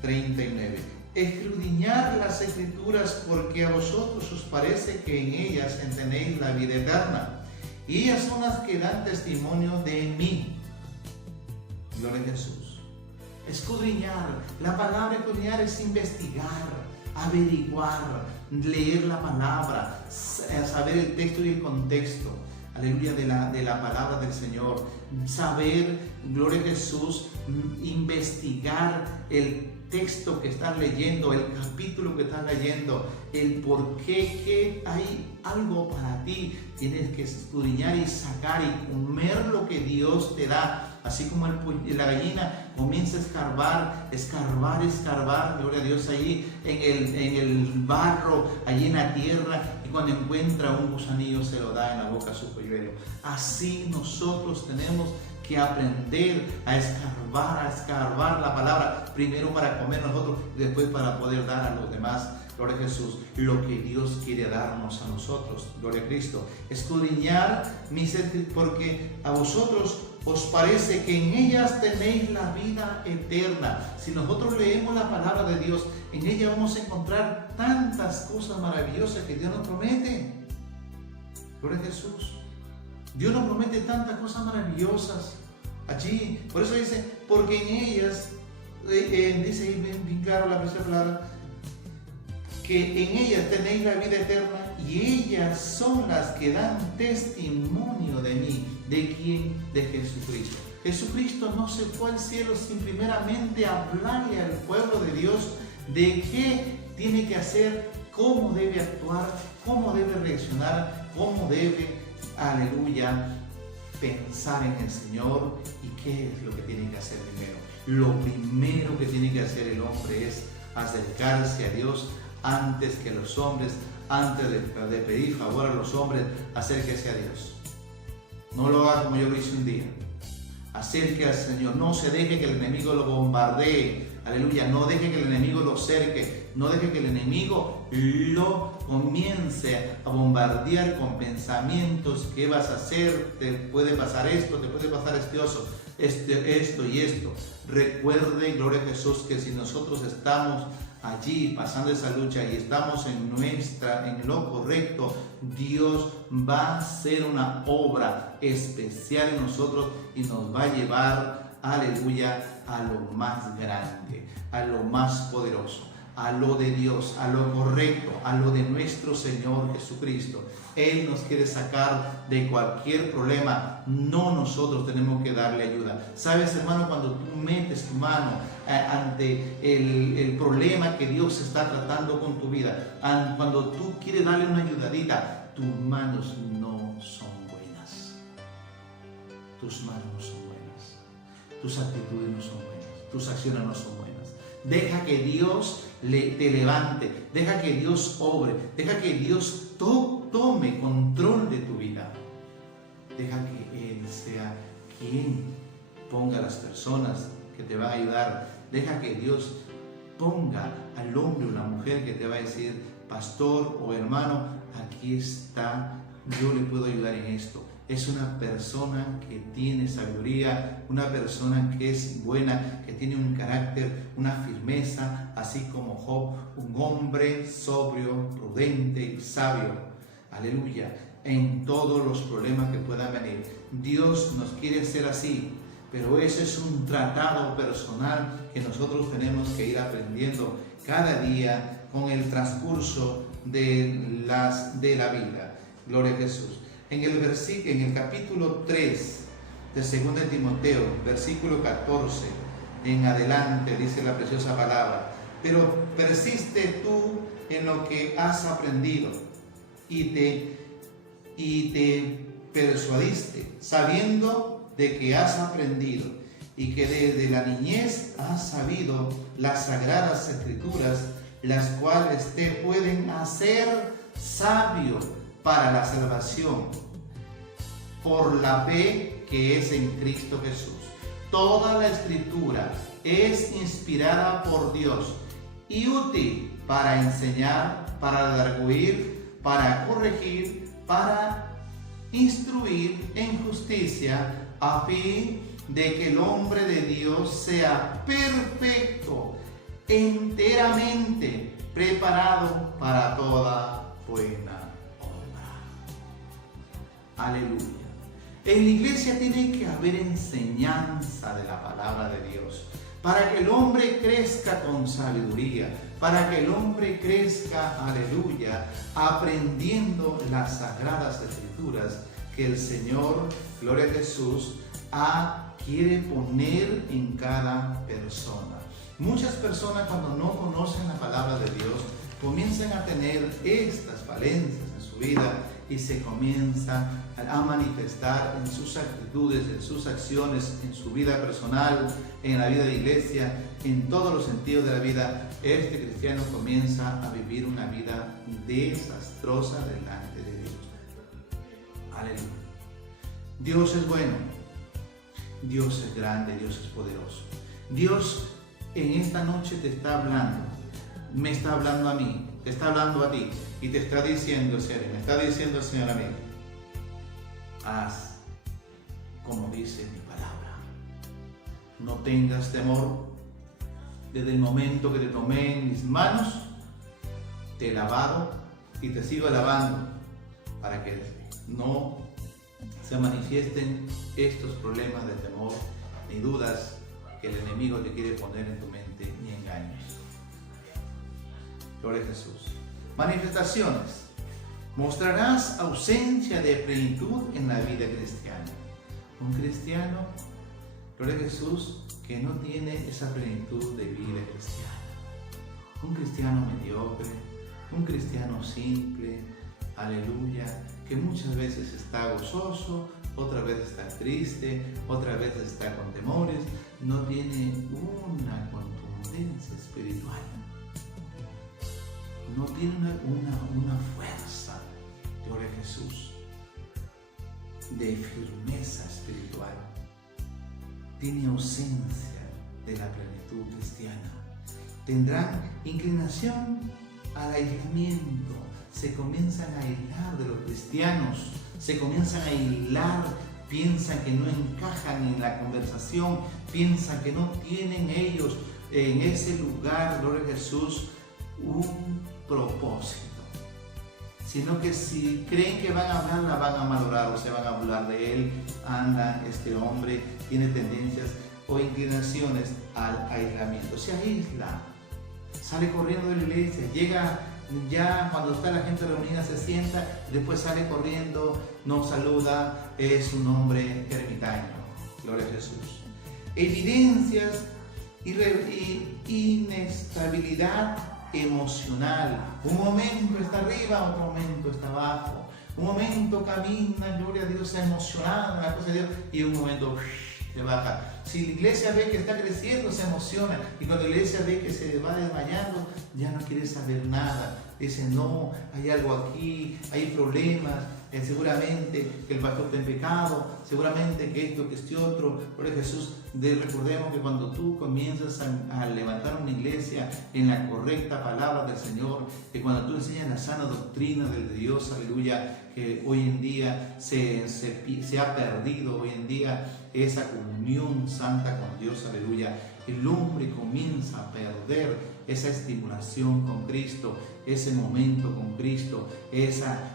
39. Escudriñad las Escrituras, porque a vosotros os parece que en ellas tenéis la vida eterna, y ellas son las que dan testimonio de mí. Gloria a Jesús. Escudriñar, la palabra escudriñar es investigar, averiguar, leer la palabra, saber el texto y el contexto, aleluya, de la palabra del Señor, saber, gloria a Jesús, investigar el texto que estás leyendo, el capítulo que estás leyendo, el por qué, que hay algo para ti. Tienes que escudriñar y sacar y comer lo que Dios te da. Así como la gallina comienza a escarbar, gloria a Dios, ahí en el barro, allí en la tierra, y cuando encuentra un gusanillo se lo da en la boca a su polluelo. Así nosotros tenemos que aprender a escarbar la palabra, primero para comer nosotros y después para poder dar a los demás, gloria a Jesús, lo que Dios quiere darnos a nosotros, gloria a Cristo. Escudriñar porque a vosotros os parece que en ellas tenéis la vida eterna. Si nosotros leemos la palabra de Dios, en ella vamos a encontrar tantas cosas maravillosas que Dios nos promete, gloria a Jesús. Dios nos promete tantas cosas maravillosas allí. Por eso dice, porque en ellas, dice bien claro la preciosa palabra, que en ellas tenéis la vida eterna, y ellas son las que dan testimonio de mí. ¿De quién? De Jesucristo. Jesucristo no se fue al cielo sin primeramente hablarle al pueblo de Dios de qué tiene que hacer, cómo debe actuar, cómo debe reaccionar, cómo debe, aleluya, pensar en el Señor y qué es lo que tiene que hacer primero. Lo primero que tiene que hacer el hombre es acercarse a Dios antes que los hombres, antes de pedir favor a los hombres, acérquese a Dios. No lo haga como yo lo hice un día. Acerque al Señor, no se deje que el enemigo lo bombardee, aleluya, no deje que el enemigo lo cerque, no deje que el enemigo lo comience a bombardear con pensamientos: ¿qué vas a hacer? Te puede pasar esto, te puede pasar esto y esto. Recuerde, gloria a Jesús, que si nosotros estamos allí pasando esa lucha y estamos en lo correcto, Dios va a hacer una obra especial en nosotros y nos va a llevar, aleluya, a lo más grande, a lo más poderoso, a lo de Dios, a lo correcto, a lo de nuestro Señor Jesucristo. Él nos quiere sacar de cualquier problema, no nosotros tenemos que darle ayuda. Sabes, hermano, cuando tú metes tu mano ante el problema que Dios está tratando con tu vida, cuando tú quieres darle una ayudadita, tus manos no son buenas. Tus manos no son buenas. Tus actitudes no son buenas. Tus acciones no son buenas. Deja que Dios te levante, deja que Dios obre, deja que Dios tome control de tu vida. Deja que Él sea quien ponga a las personas que te van a ayudar. Deja que Dios ponga al hombre o la mujer que te va a decir: pastor o hermano, aquí está, yo le puedo ayudar en esto. Es una persona que tiene sabiduría, una persona que es buena, que tiene un carácter, una firmeza, así como Job, un hombre sobrio, prudente y sabio. Aleluya. En todos los problemas que puedan venir, Dios nos quiere hacer así, pero ese es un tratado personal que nosotros tenemos que ir aprendiendo cada día con el transcurso de la vida. Gloria a Jesús. En el capítulo 3 de 2 Timoteo, versículo 14 en adelante, dice la preciosa palabra: pero persiste tú en lo que has aprendido y te persuadiste, sabiendo de que has aprendido y que desde la niñez has sabido las sagradas escrituras, las cuales te pueden hacer sabio para la salvación por la fe que es en Cristo Jesús. Toda la escritura es inspirada por Dios y útil para enseñar, para redarguir, para corregir, para instruir en justicia, a fin de que el hombre de Dios sea perfecto, enteramente preparado para toda buena obra. Aleluya. En la iglesia tiene que haber enseñanza de la palabra de Dios, para que el hombre crezca con sabiduría, para que el hombre crezca, aleluya, aprendiendo las sagradas escrituras que el Señor, gloria a Jesús, quiere poner en cada persona. Muchas personas, cuando no conocen la palabra de Dios, comienzan a tener estas falencias en su vida y se comienzan a manifestar en sus actitudes, en sus acciones, en su vida personal, en la vida de iglesia, en todos los sentidos de la vida. Este cristiano comienza a vivir una vida desastrosa delante de Dios. Aleluya. Dios es bueno, Dios es grande, Dios es poderoso. Dios en esta noche te está hablando, me está hablando a mí, te está hablando a ti y te está diciendo, Señor, me está diciendo el Señor a mí: haz como dice mi palabra. No tengas temor. Desde el momento que te tomé en mis manos, te he lavado y te sigo lavando para que no se manifiesten estos problemas de temor ni dudas que el enemigo te quiere poner en tu mente, ni engaños. Gloria a Jesús. Manifestaciones. Mostrarás ausencia de plenitud en la vida cristiana. Un cristiano, gloria a Jesús, que no tiene esa plenitud de vida cristiana. Un cristiano mediocre, un cristiano simple, aleluya, que muchas veces está gozoso, otra vez está triste, otra vez está con temores, no tiene una contundencia espiritual. No tiene una fuerza, gloria a Jesús, de firmeza espiritual. Tiene ausencia de la plenitud cristiana. Tendrán inclinación al aislamiento, se comienzan a aislar de los cristianos, se comienzan a aislar, piensan que no encajan en la conversación, piensan que no tienen ellos en ese lugar, gloria a Jesús, un propósito, sino que si creen que van a hablar, la van a valorar o se van a hablar de él. Anda, este hombre tiene tendencias o inclinaciones al aislamiento, se aísla, sale corriendo de la iglesia, llega ya cuando está la gente reunida, se sienta, después sale corriendo, no saluda, es un hombre ermitaño. Gloria a Jesús. Evidencias y inestabilidad emocional. Un momento está arriba, otro momento está abajo. Un momento camina, gloria a Dios, emocionado, la cosa de Dios, y un momento se baja. Si la iglesia ve que está creciendo, se emociona, y cuando la iglesia ve que se va desmayando, ya no quiere saber nada. Dice, no, hay algo aquí, hay problemas, seguramente que el pastor está en pecado, seguramente que esto, que este otro. Por Jesús, recordemos que cuando tú comienzas a levantar una iglesia en la correcta palabra del Señor, que cuando tú enseñas la sana doctrina del Dios, aleluya, que hoy en día se ha perdido, hoy en día esa comunión santa con Dios, aleluya, el hombre comienza a perder esa estimulación con Cristo, ese momento con Cristo, esa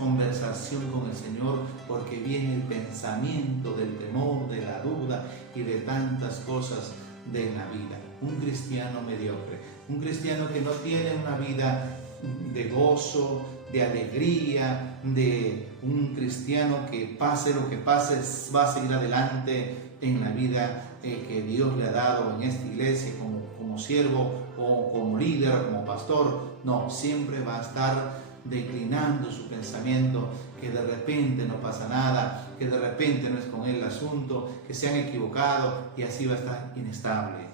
conversación con el Señor, porque viene el pensamiento del temor, de la duda y de tantas cosas de la vida. Un cristiano mediocre, un cristiano que no tiene una vida de gozo, de alegría, de un cristiano que pase lo que pase, va a seguir adelante en la vida que Dios le ha dado en esta iglesia como siervo o como líder o como pastor. No, siempre va a estar declinando su pensamiento, que de repente no pasa nada, que de repente no es con él el asunto, que se han equivocado, y así va a estar inestable.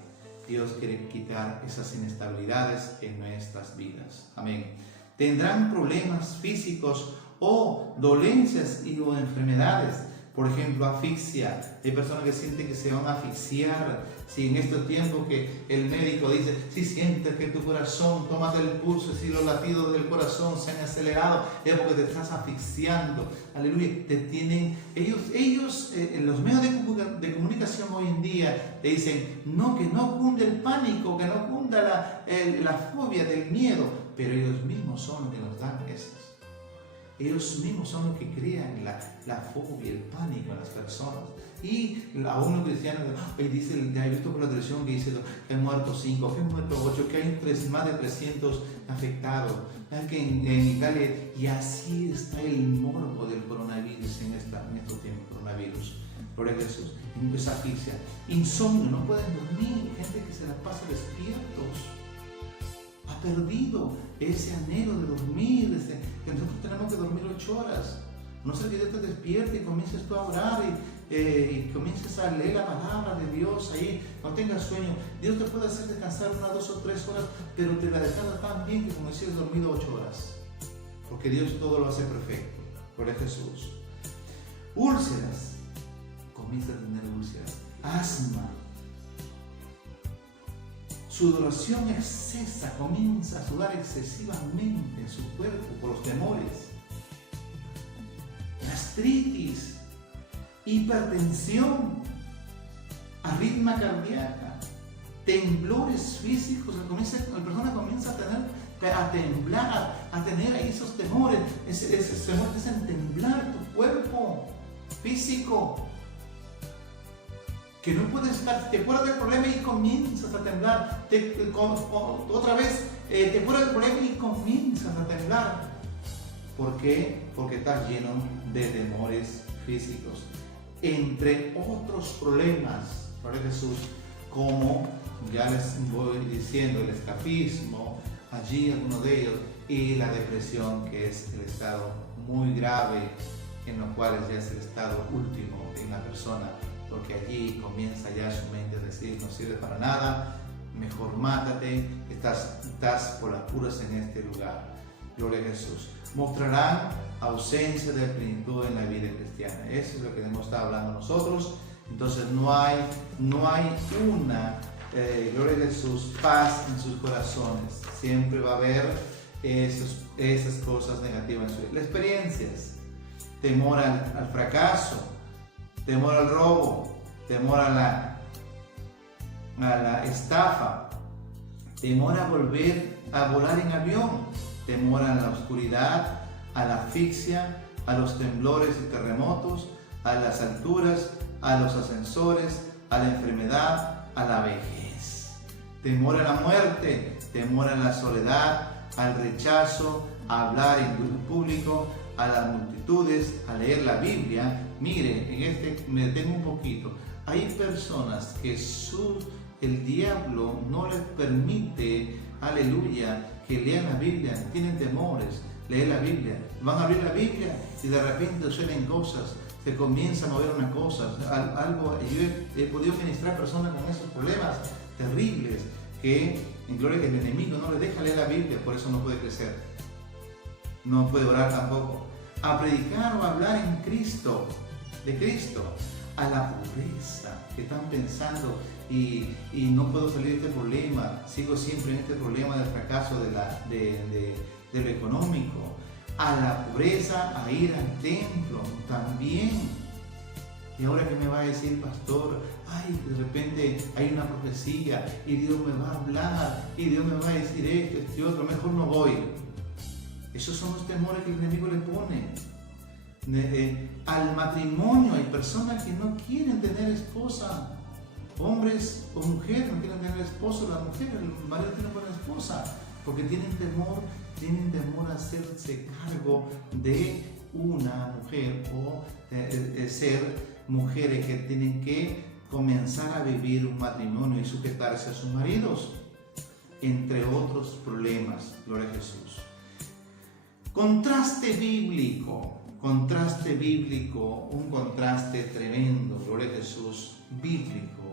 Dios quiere quitar esas inestabilidades en nuestras vidas. Amén. Tendrán problemas físicos o dolencias o enfermedades. Por ejemplo, asfixia. Hay personas que sienten que se van a asfixiar. Si en estos tiempos que el médico dice, si sientes que tu corazón, tómate el pulso, si los latidos del corazón se han acelerado, es porque te estás asfixiando. Aleluya. Te tienen, ellos en los medios de comunicación hoy en día te dicen, no, que no cunde el pánico, que no cunda la fobia del miedo, pero ellos mismos son los que nos dan esas. Ellos mismos son los que crean la fobia, el pánico en las personas. Y a uno cristiano dice, ya he visto por la televisión que dice que han muerto 5, que han muerto 8, que hay más de 300 afectados, que en Italia, y así está el morbo del coronavirus en estos tiempos, coronavirus. Gloria a Jesús. Esa asfixia, insomnio, no pueden dormir, gente que se la pasa despiertos. Ha perdido ese anhelo de dormir, que nosotros tenemos que dormir 8 horas. No sé que Dios te despierte y comiences tú a orar y comiences a leer la palabra de Dios ahí, no tengas sueño. Dios te puede hacer descansar 1, 2 o 3 horas, pero te la descansa tan bien que como si hubieras dormido 8 horas. Porque Dios todo lo hace perfecto. Gloria a Jesús. Úlceras. Comienza a tener úlceras. Asma. Sudoración excesa, comienza a sudar excesivamente en su cuerpo por los temores. Gastritis, hipertensión, arritmia cardíaca, temblores físicos. La persona comienza a temblar, a tener ahí esos temores, esos temores que hacen temblar tu cuerpo físico. Que no puedes estar, te acuerdas del problema y comienzas a temblar, otra vez te acuerdas del problema y comienzas a temblar. ¿Por qué? Porque estás lleno de temores físicos, entre otros problemas, para Jesús, como ya les voy diciendo, el escapismo, allí alguno de ellos, y la depresión, que es el estado muy grave, en los cuales ya es el estado último en la persona. Porque allí comienza ya su mente a decir, no sirve para nada, mejor mátate, estás por las puras en este lugar. Gloria a Jesús. Mostrarán ausencia de plenitud en la vida cristiana. Eso es lo que hemos estado hablando nosotros. Entonces no hay una, gloria a Jesús, paz en sus corazones. Siempre va a haber esas cosas negativas en su vida. Las experiencias, temor al fracaso, temor al robo, temor a la estafa, temor a volver a volar en avión, temor a la oscuridad, a la asfixia, a los temblores y terremotos, a las alturas, a los ascensores, a la enfermedad, a la vejez, temor a la muerte, temor a la soledad, al rechazo, a hablar en público, a las multitudes, a leer la Biblia. Mire, en este me detengo un poquito. Hay personas que el diablo no les permite, aleluya, que lean la Biblia, tienen temores, leer la Biblia, van a abrir la Biblia y de repente suceden cosas, se comienza a mover una cosa, algo. Yo he podido ministrar personas con esos problemas terribles que en gloria el enemigo no le deja leer la Biblia, por eso no puede crecer, no puede orar tampoco, a predicar o a hablar en Cristo, de Cristo, a la pobreza, que están pensando y no puedo salir de este problema, sigo siempre en este problema del fracaso de lo económico, a la pobreza, a ir al templo también. Y ahora que me va a decir, pastor, ay, de repente hay una profecía y Dios me va a hablar y Dios me va a decir esto y otro, mejor no voy. Esos son los temores que el enemigo le pone. Al matrimonio, hay personas que no quieren tener esposa, hombres o mujeres no quieren tener esposo, la mujer, el marido tiene buena esposa, porque tienen temor a hacerse cargo de una mujer o ser mujeres que tienen que comenzar a vivir un matrimonio y sujetarse a sus maridos, entre otros problemas. Gloria a Jesús. Contraste bíblico, un contraste tremendo, gloria a Jesús, bíblico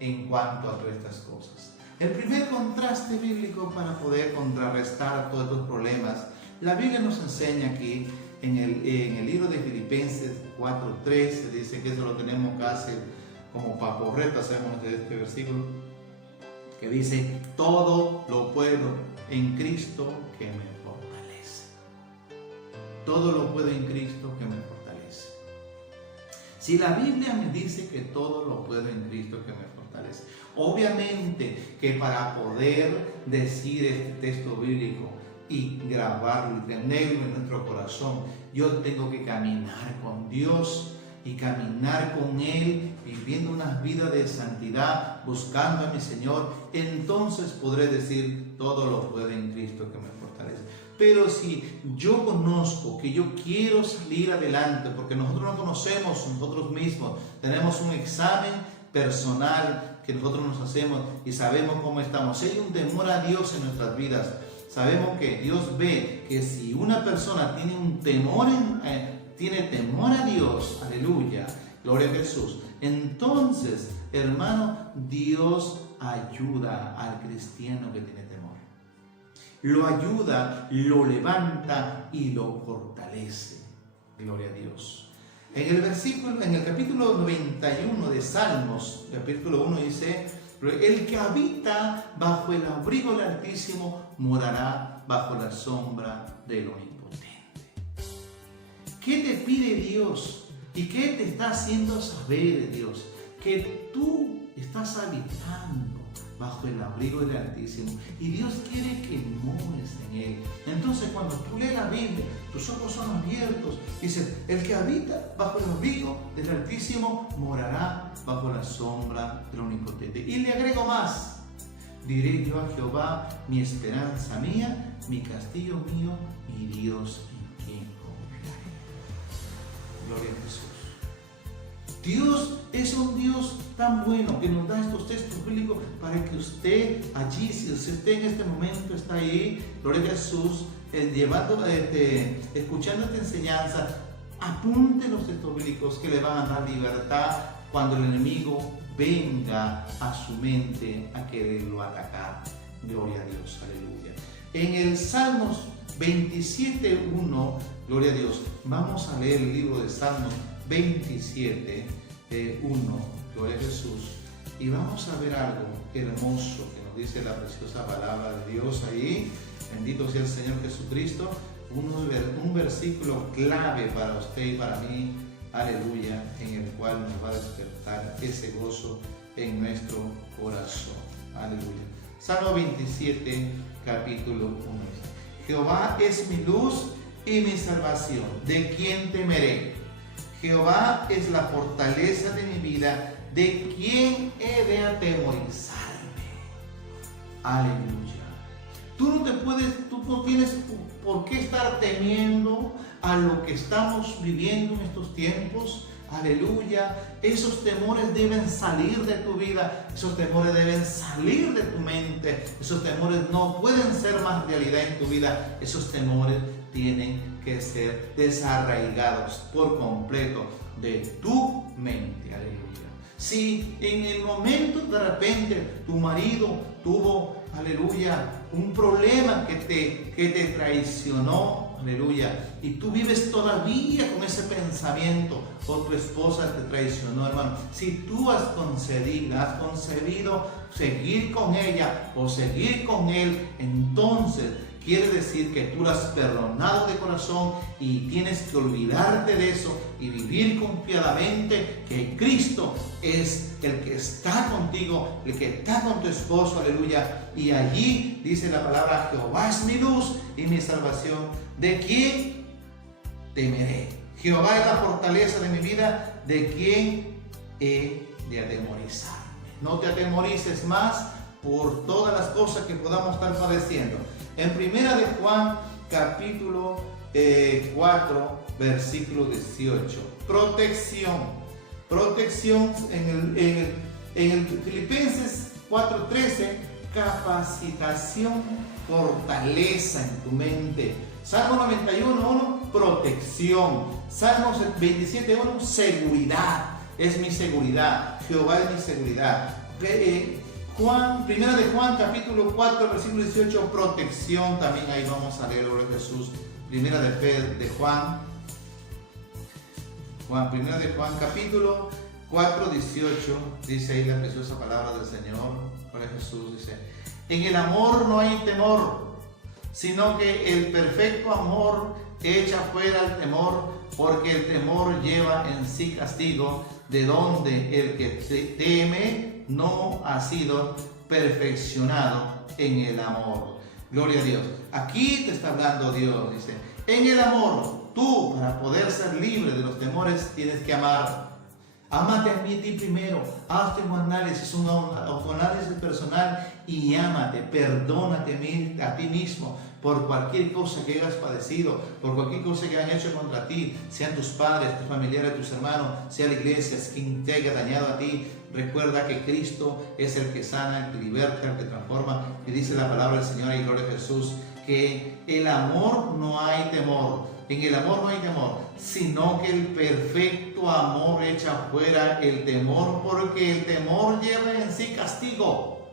en cuanto a todas estas cosas. El primer contraste bíblico para poder contrarrestar todos estos problemas, la Biblia nos enseña aquí en el libro de Filipenses 4:13, dice que eso lo tenemos casi como paporreta, sabemos de este versículo, que dice, todo lo puedo en Cristo que me fortalece. Todo lo puedo en Cristo que me fortalece. Si la Biblia me dice que todo lo puedo en Cristo que me fortalece, obviamente que para poder decir este texto bíblico y grabarlo y tenerlo en nuestro corazón, yo tengo que caminar con Dios y caminar con Él, viviendo una vida de santidad, buscando a mi Señor. Entonces podré decir, todo lo puedo en Cristo que me fortalece. Pero si yo conozco que yo quiero salir adelante, porque nosotros no conocemos nosotros mismos, tenemos un examen personal que nosotros nos hacemos y sabemos cómo estamos. Si hay un temor a Dios en nuestras vidas, sabemos que Dios ve que si una persona tiene un temor, tiene temor a Dios, aleluya, gloria a Jesús, entonces, hermano, Dios ayuda al cristiano que tiene temor. Lo ayuda, lo levanta y lo fortalece. Gloria a Dios. En el capítulo 91 de Salmos, capítulo 1 dice, el que habita bajo el abrigo del Altísimo morará bajo la sombra del Omnipotente. ¿Qué te pide Dios? ¿Y qué te está haciendo saber Dios? Que tú estás habitando bajo el abrigo del Altísimo y Dios quiere que mores en Él. Entonces cuando tú lees la Biblia, tus ojos son abiertos, dices, el que habita bajo el abrigo del Altísimo morará bajo la sombra del Omnipotente. Y le agrego más, diré yo a Jehová, mi esperanza mía, mi castillo mío, mi Dios en quien confiaré. Gloria a Jesús. Dios es un Dios tan bueno que nos da estos textos bíblicos para que usted allí, si usted en este momento está ahí, gloria a Jesús, escuchando esta enseñanza, apunte los textos bíblicos que le van a dar libertad cuando el enemigo venga a su mente a quererlo atacar. Gloria a Dios, aleluya. En el Salmos 27:1, gloria a Dios, vamos a leer el libro de Salmos 27:1, gloria a Jesús, y vamos a ver algo hermoso que nos dice la preciosa palabra de Dios ahí Bendito sea el Señor Jesucristo. Un versículo clave para usted y para mí, aleluya, en el cual nos va a despertar ese gozo en nuestro corazón. Aleluya. Salmo 27, capítulo 1. Jehová es mi luz y mi salvación. ¿De quién temeré? Jehová es la fortaleza de mi vida. ¿De quién he de atemorizarme? Aleluya. Tú no tienes por qué estar temiendo a lo que estamos viviendo en estos tiempos. Aleluya. Esos temores deben salir de tu vida. Esos temores deben salir de tu mente. Esos temores no pueden ser más realidad en tu vida. Esos temores tienen que ser desarraigados por completo de tu mente. Aleluya. Si en el momento de repente tu marido tuvo, aleluya, un problema que te traicionó, aleluya, y tú vives todavía con ese pensamiento, o tu esposa te traicionó, hermano, si tú has concebido seguir con ella o seguir con él, entonces quiere decir que tú lo has perdonado de corazón y tienes que olvidarte de eso y vivir confiadamente que Cristo es el que está contigo, el que está con tu esposo, aleluya. Y allí dice la palabra: Jehová es mi luz y mi salvación. ¿De quién temeré? Jehová es la fortaleza de mi vida. ¿De quién he de atemorizarme? No te atemorices más por todas las cosas que podamos estar padeciendo. En primera de Juan, capítulo 4, versículo 18. Protección en el Filipenses 4:13. Capacitación, fortaleza en tu mente. Salmo 91:1, protección. Salmos 27:1, seguridad. Es mi seguridad. Jehová es mi seguridad. Primera de Juan, capítulo 4, versículo 18, protección. También ahí vamos a leer, gloria a Jesús. Primera de Juan, capítulo 4, 18, dice ahí la preciosa palabra del Señor. Gloria a Jesús, dice: en el amor no hay temor, sino que el perfecto amor echa fuera el temor, porque el temor lleva en sí castigo, de donde el que teme no ha sido perfeccionado en el amor. Gloria a Dios. Aquí te está hablando Dios, dice: en el amor, tú, para poder ser libre de los temores, tienes que amar. Ámate a ti primero, hazte un análisis, un autoanálisis personal y ámate, perdónate a ti mismo por cualquier cosa que hayas padecido, por cualquier cosa que hayan hecho contra ti, sean tus padres, tus familiares, tus hermanos, sea la iglesia, quien te haya dañado a ti. Recuerda que Cristo es el que sana, el que liberta, el que transforma. Y dice la palabra del Señor y gloria a Jesús, que el amor no hay temor. En el amor no hay temor, sino que el perfecto amor echa fuera el temor, porque el temor lleva en sí castigo,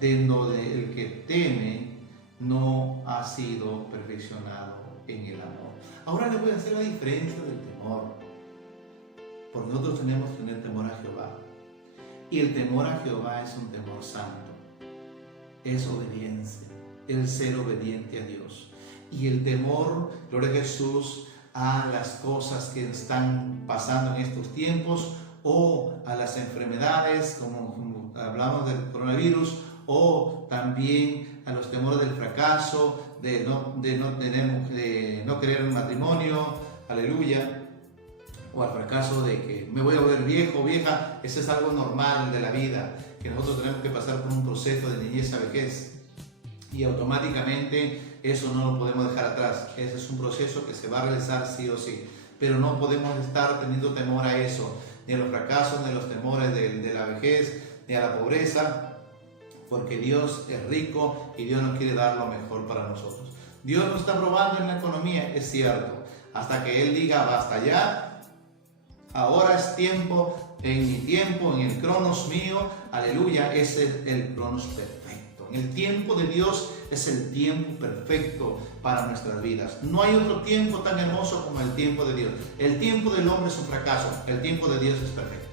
de donde el que teme no ha sido perfeccionado en el amor. Ahora le voy a hacer la diferencia del temor, porque nosotros tenemos que tener temor a Jehová, y el temor a Jehová es un temor santo, es obediencia, el ser obediente a Dios. Y el temor, gloria a Jesús, a las cosas que están pasando en estos tiempos, o a las enfermedades, como hablamos del coronavirus, o también a los temores del fracaso, de no querer un matrimonio, aleluya, o al fracaso de que me voy a volver viejo o vieja. Eso es algo normal de la vida, que nosotros tenemos que pasar por un proceso de niñez a vejez, y automáticamente eso no lo podemos dejar atrás. Ese es un proceso que se va a realizar sí o sí, pero no podemos estar teniendo temor a eso, ni a los fracasos, ni a los temores de la vejez, ni a la pobreza, porque Dios es rico y Dios nos quiere dar lo mejor para nosotros. Dios nos está probando en la economía, es cierto, hasta que Él diga basta ya, ahora es tiempo, en mi tiempo, en el cronos mío, aleluya, ese es el cronos perfecto. En el tiempo de Dios es el tiempo perfecto para nuestras vidas. No hay otro tiempo tan hermoso como el tiempo de Dios. El tiempo del hombre es un fracaso, el tiempo de Dios es perfecto.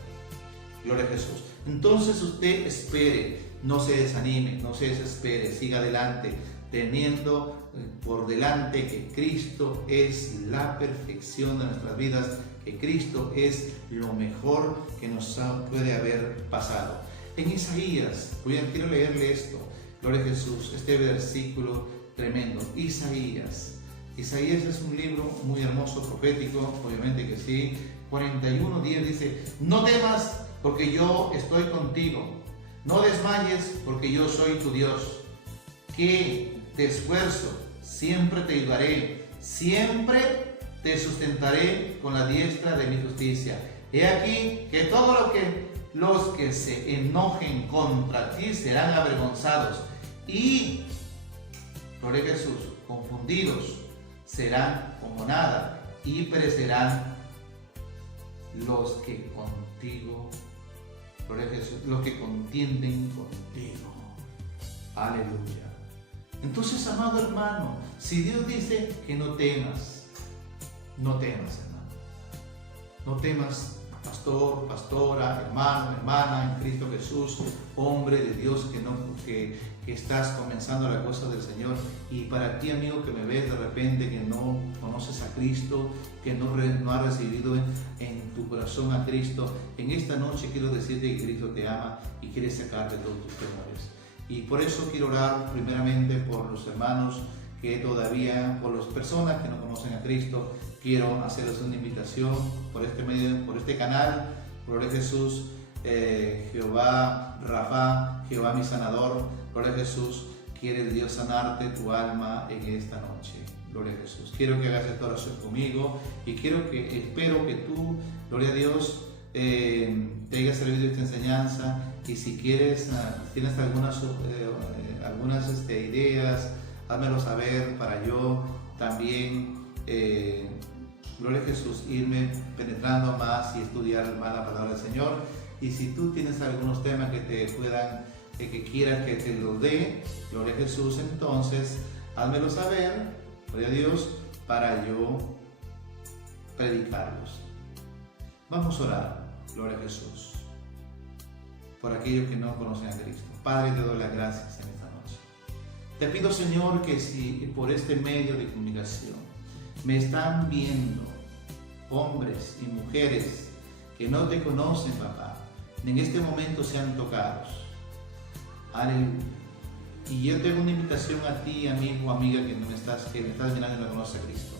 Gloria a Jesús. Entonces usted espere, no se desanime, no se desespere, siga adelante. teniendo por delante que Cristo es la perfección de nuestras vidas, que Cristo es lo mejor que nos puede haber pasado. En Isaías, quiero leerle esto, gloria a Jesús, este versículo tremendo. Isaías es un libro muy hermoso, profético, obviamente que sí. 41:10 dice: no temas porque yo estoy contigo, no desmayes porque yo soy tu Dios, que te esfuerzo, siempre te ayudaré, siempre te sustentaré con la diestra de mi justicia. He aquí que todos los que se enojen contra ti serán avergonzados, y, gloria a Jesús, confundidos serán como nada, y perecerán los que contigo, gloria a Jesús, los que contienden contigo. Aleluya. Entonces, amado hermano, si Dios dice que no temas, hermano. No temas, pastor, pastora, hermano, hermana en Cristo Jesús, hombre de Dios que estás comenzando la cosa del Señor. Y para ti, amigo, que me ves de repente, que no conoces a Cristo, que no has recibido en tu corazón a Cristo, en esta noche quiero decirte que Cristo te ama y quiere sacarte todos tus temores. Y por eso quiero orar primeramente por los hermanos que todavía, por las personas que no conocen a Cristo. Quiero hacerles una invitación por este medio, por este canal. Gloria a Jesús, Jehová Rafa, Jehová mi sanador. Gloria a Jesús, quiere Dios sanarte tu alma en esta noche. Gloria a Jesús. Quiero que hagas esta oración conmigo y espero que tú, gloria a Dios, te haya servido esta enseñanza. Y si quieres, tienes algunas ideas, házmelo saber para yo también, gloria a Jesús, irme penetrando más y estudiar más la palabra del Señor. Y si tú tienes algunos temas que te puedan, que quieras que te los dé, gloria a Jesús, entonces házmelo saber, gloria a Dios, para yo predicarlos. Vamos a orar, gloria a Jesús, por aquellos que no conocen a Cristo. Padre, te doy las gracias en esta noche. Te pido, Señor, que si por este medio de comunicación me están viendo hombres y mujeres que no te conocen, papá, en este momento sean tocados. Aleluya. Y yo tengo una invitación a ti, amigo o amiga, que me estás mirando y no conoces a Cristo.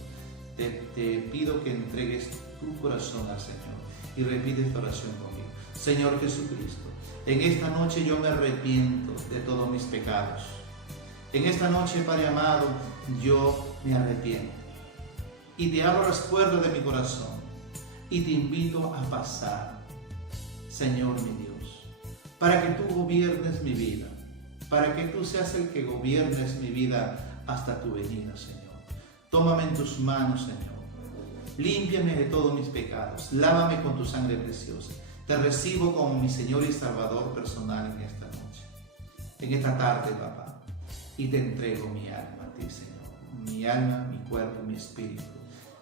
Te pido que entregues tu corazón al Señor y repite esta oración conmigo. Señor Jesucristo, en esta noche yo me arrepiento de todos mis pecados. En esta noche, Padre amado, yo me arrepiento. Y te abro las puertas de mi corazón y te invito a pasar, Señor mi Dios, para que tú gobiernes mi vida, para que tú seas el que gobiernes mi vida hasta tu venida, Señor. Tómame en tus manos, Señor. Límpiame de todos mis pecados. Lávame con tu sangre preciosa. Te recibo como mi Señor y Salvador personal en esta noche, en esta tarde, papá. Y te entrego mi alma a ti, Señor. Mi alma, mi cuerpo, mi espíritu.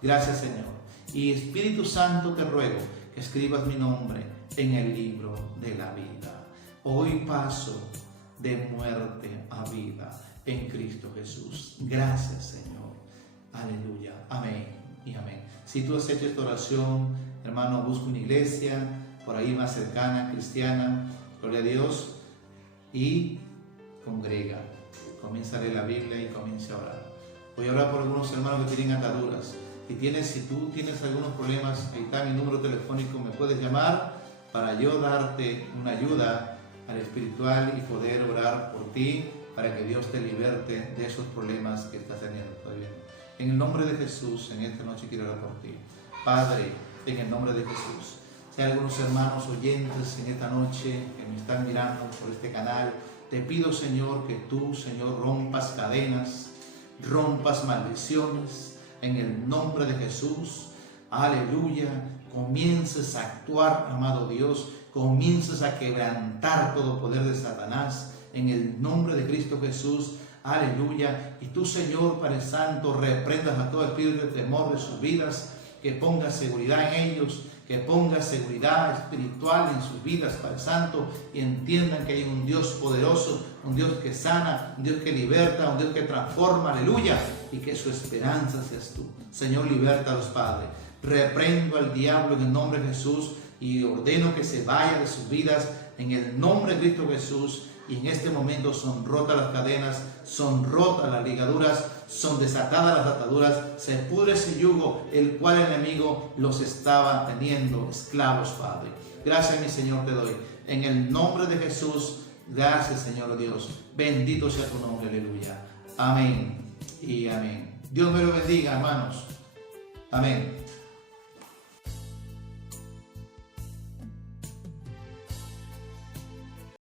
Gracias, Señor. Y Espíritu Santo, te ruego que escribas mi nombre en el libro de la vida. Hoy paso de muerte a vida en Cristo Jesús. Gracias, Señor. Aleluya. Amén y amén. Si tú has hecho esta oración, hermano, busca una iglesia por ahí más cercana, cristiana, gloria a Dios, y congrega. Comienza a leer la Biblia y comienza a orar. Voy a orar por algunos hermanos que tienen ataduras. Si tú tienes algunos problemas, ahí está mi número telefónico, me puedes llamar para yo darte una ayuda al espiritual y poder orar por ti para que Dios te liberte de esos problemas que estás teniendo. En el nombre de Jesús, en esta noche quiero orar por ti. Padre, en el nombre de Jesús, si hay algunos hermanos oyentes en esta noche que me están mirando por este canal, te pido, Señor, que tú, Señor, rompas cadenas, rompas maldiciones, en el nombre de Jesús. Aleluya. Comiences a actuar, amado Dios, comiences a quebrantar todo poder de Satanás, en el nombre de Cristo Jesús. Aleluya. Y tú, Señor, Padre Santo, reprendas a todo espíritu de temor de sus vidas, que ponga seguridad en ellos, que ponga seguridad espiritual en sus vidas, Padre Santo, y entiendan que hay un Dios poderoso, un Dios que sana, un Dios que liberta, un Dios que transforma, aleluya, y que su esperanza seas tú. Señor, libértalos, Padre. Reprendo al diablo en el nombre de Jesús y ordeno que se vaya de sus vidas en el nombre de Cristo Jesús. Y en este momento son rotas las cadenas, son rotas las ligaduras, son desatadas las ataduras, se pudre ese yugo el cual el enemigo los estaba teniendo esclavos, Padre. Gracias, mi Señor, te doy. En el nombre de Jesús, gracias, Señor Dios. Bendito sea tu nombre, aleluya. Amén y amén. Dios me lo bendiga, hermanos. Amén.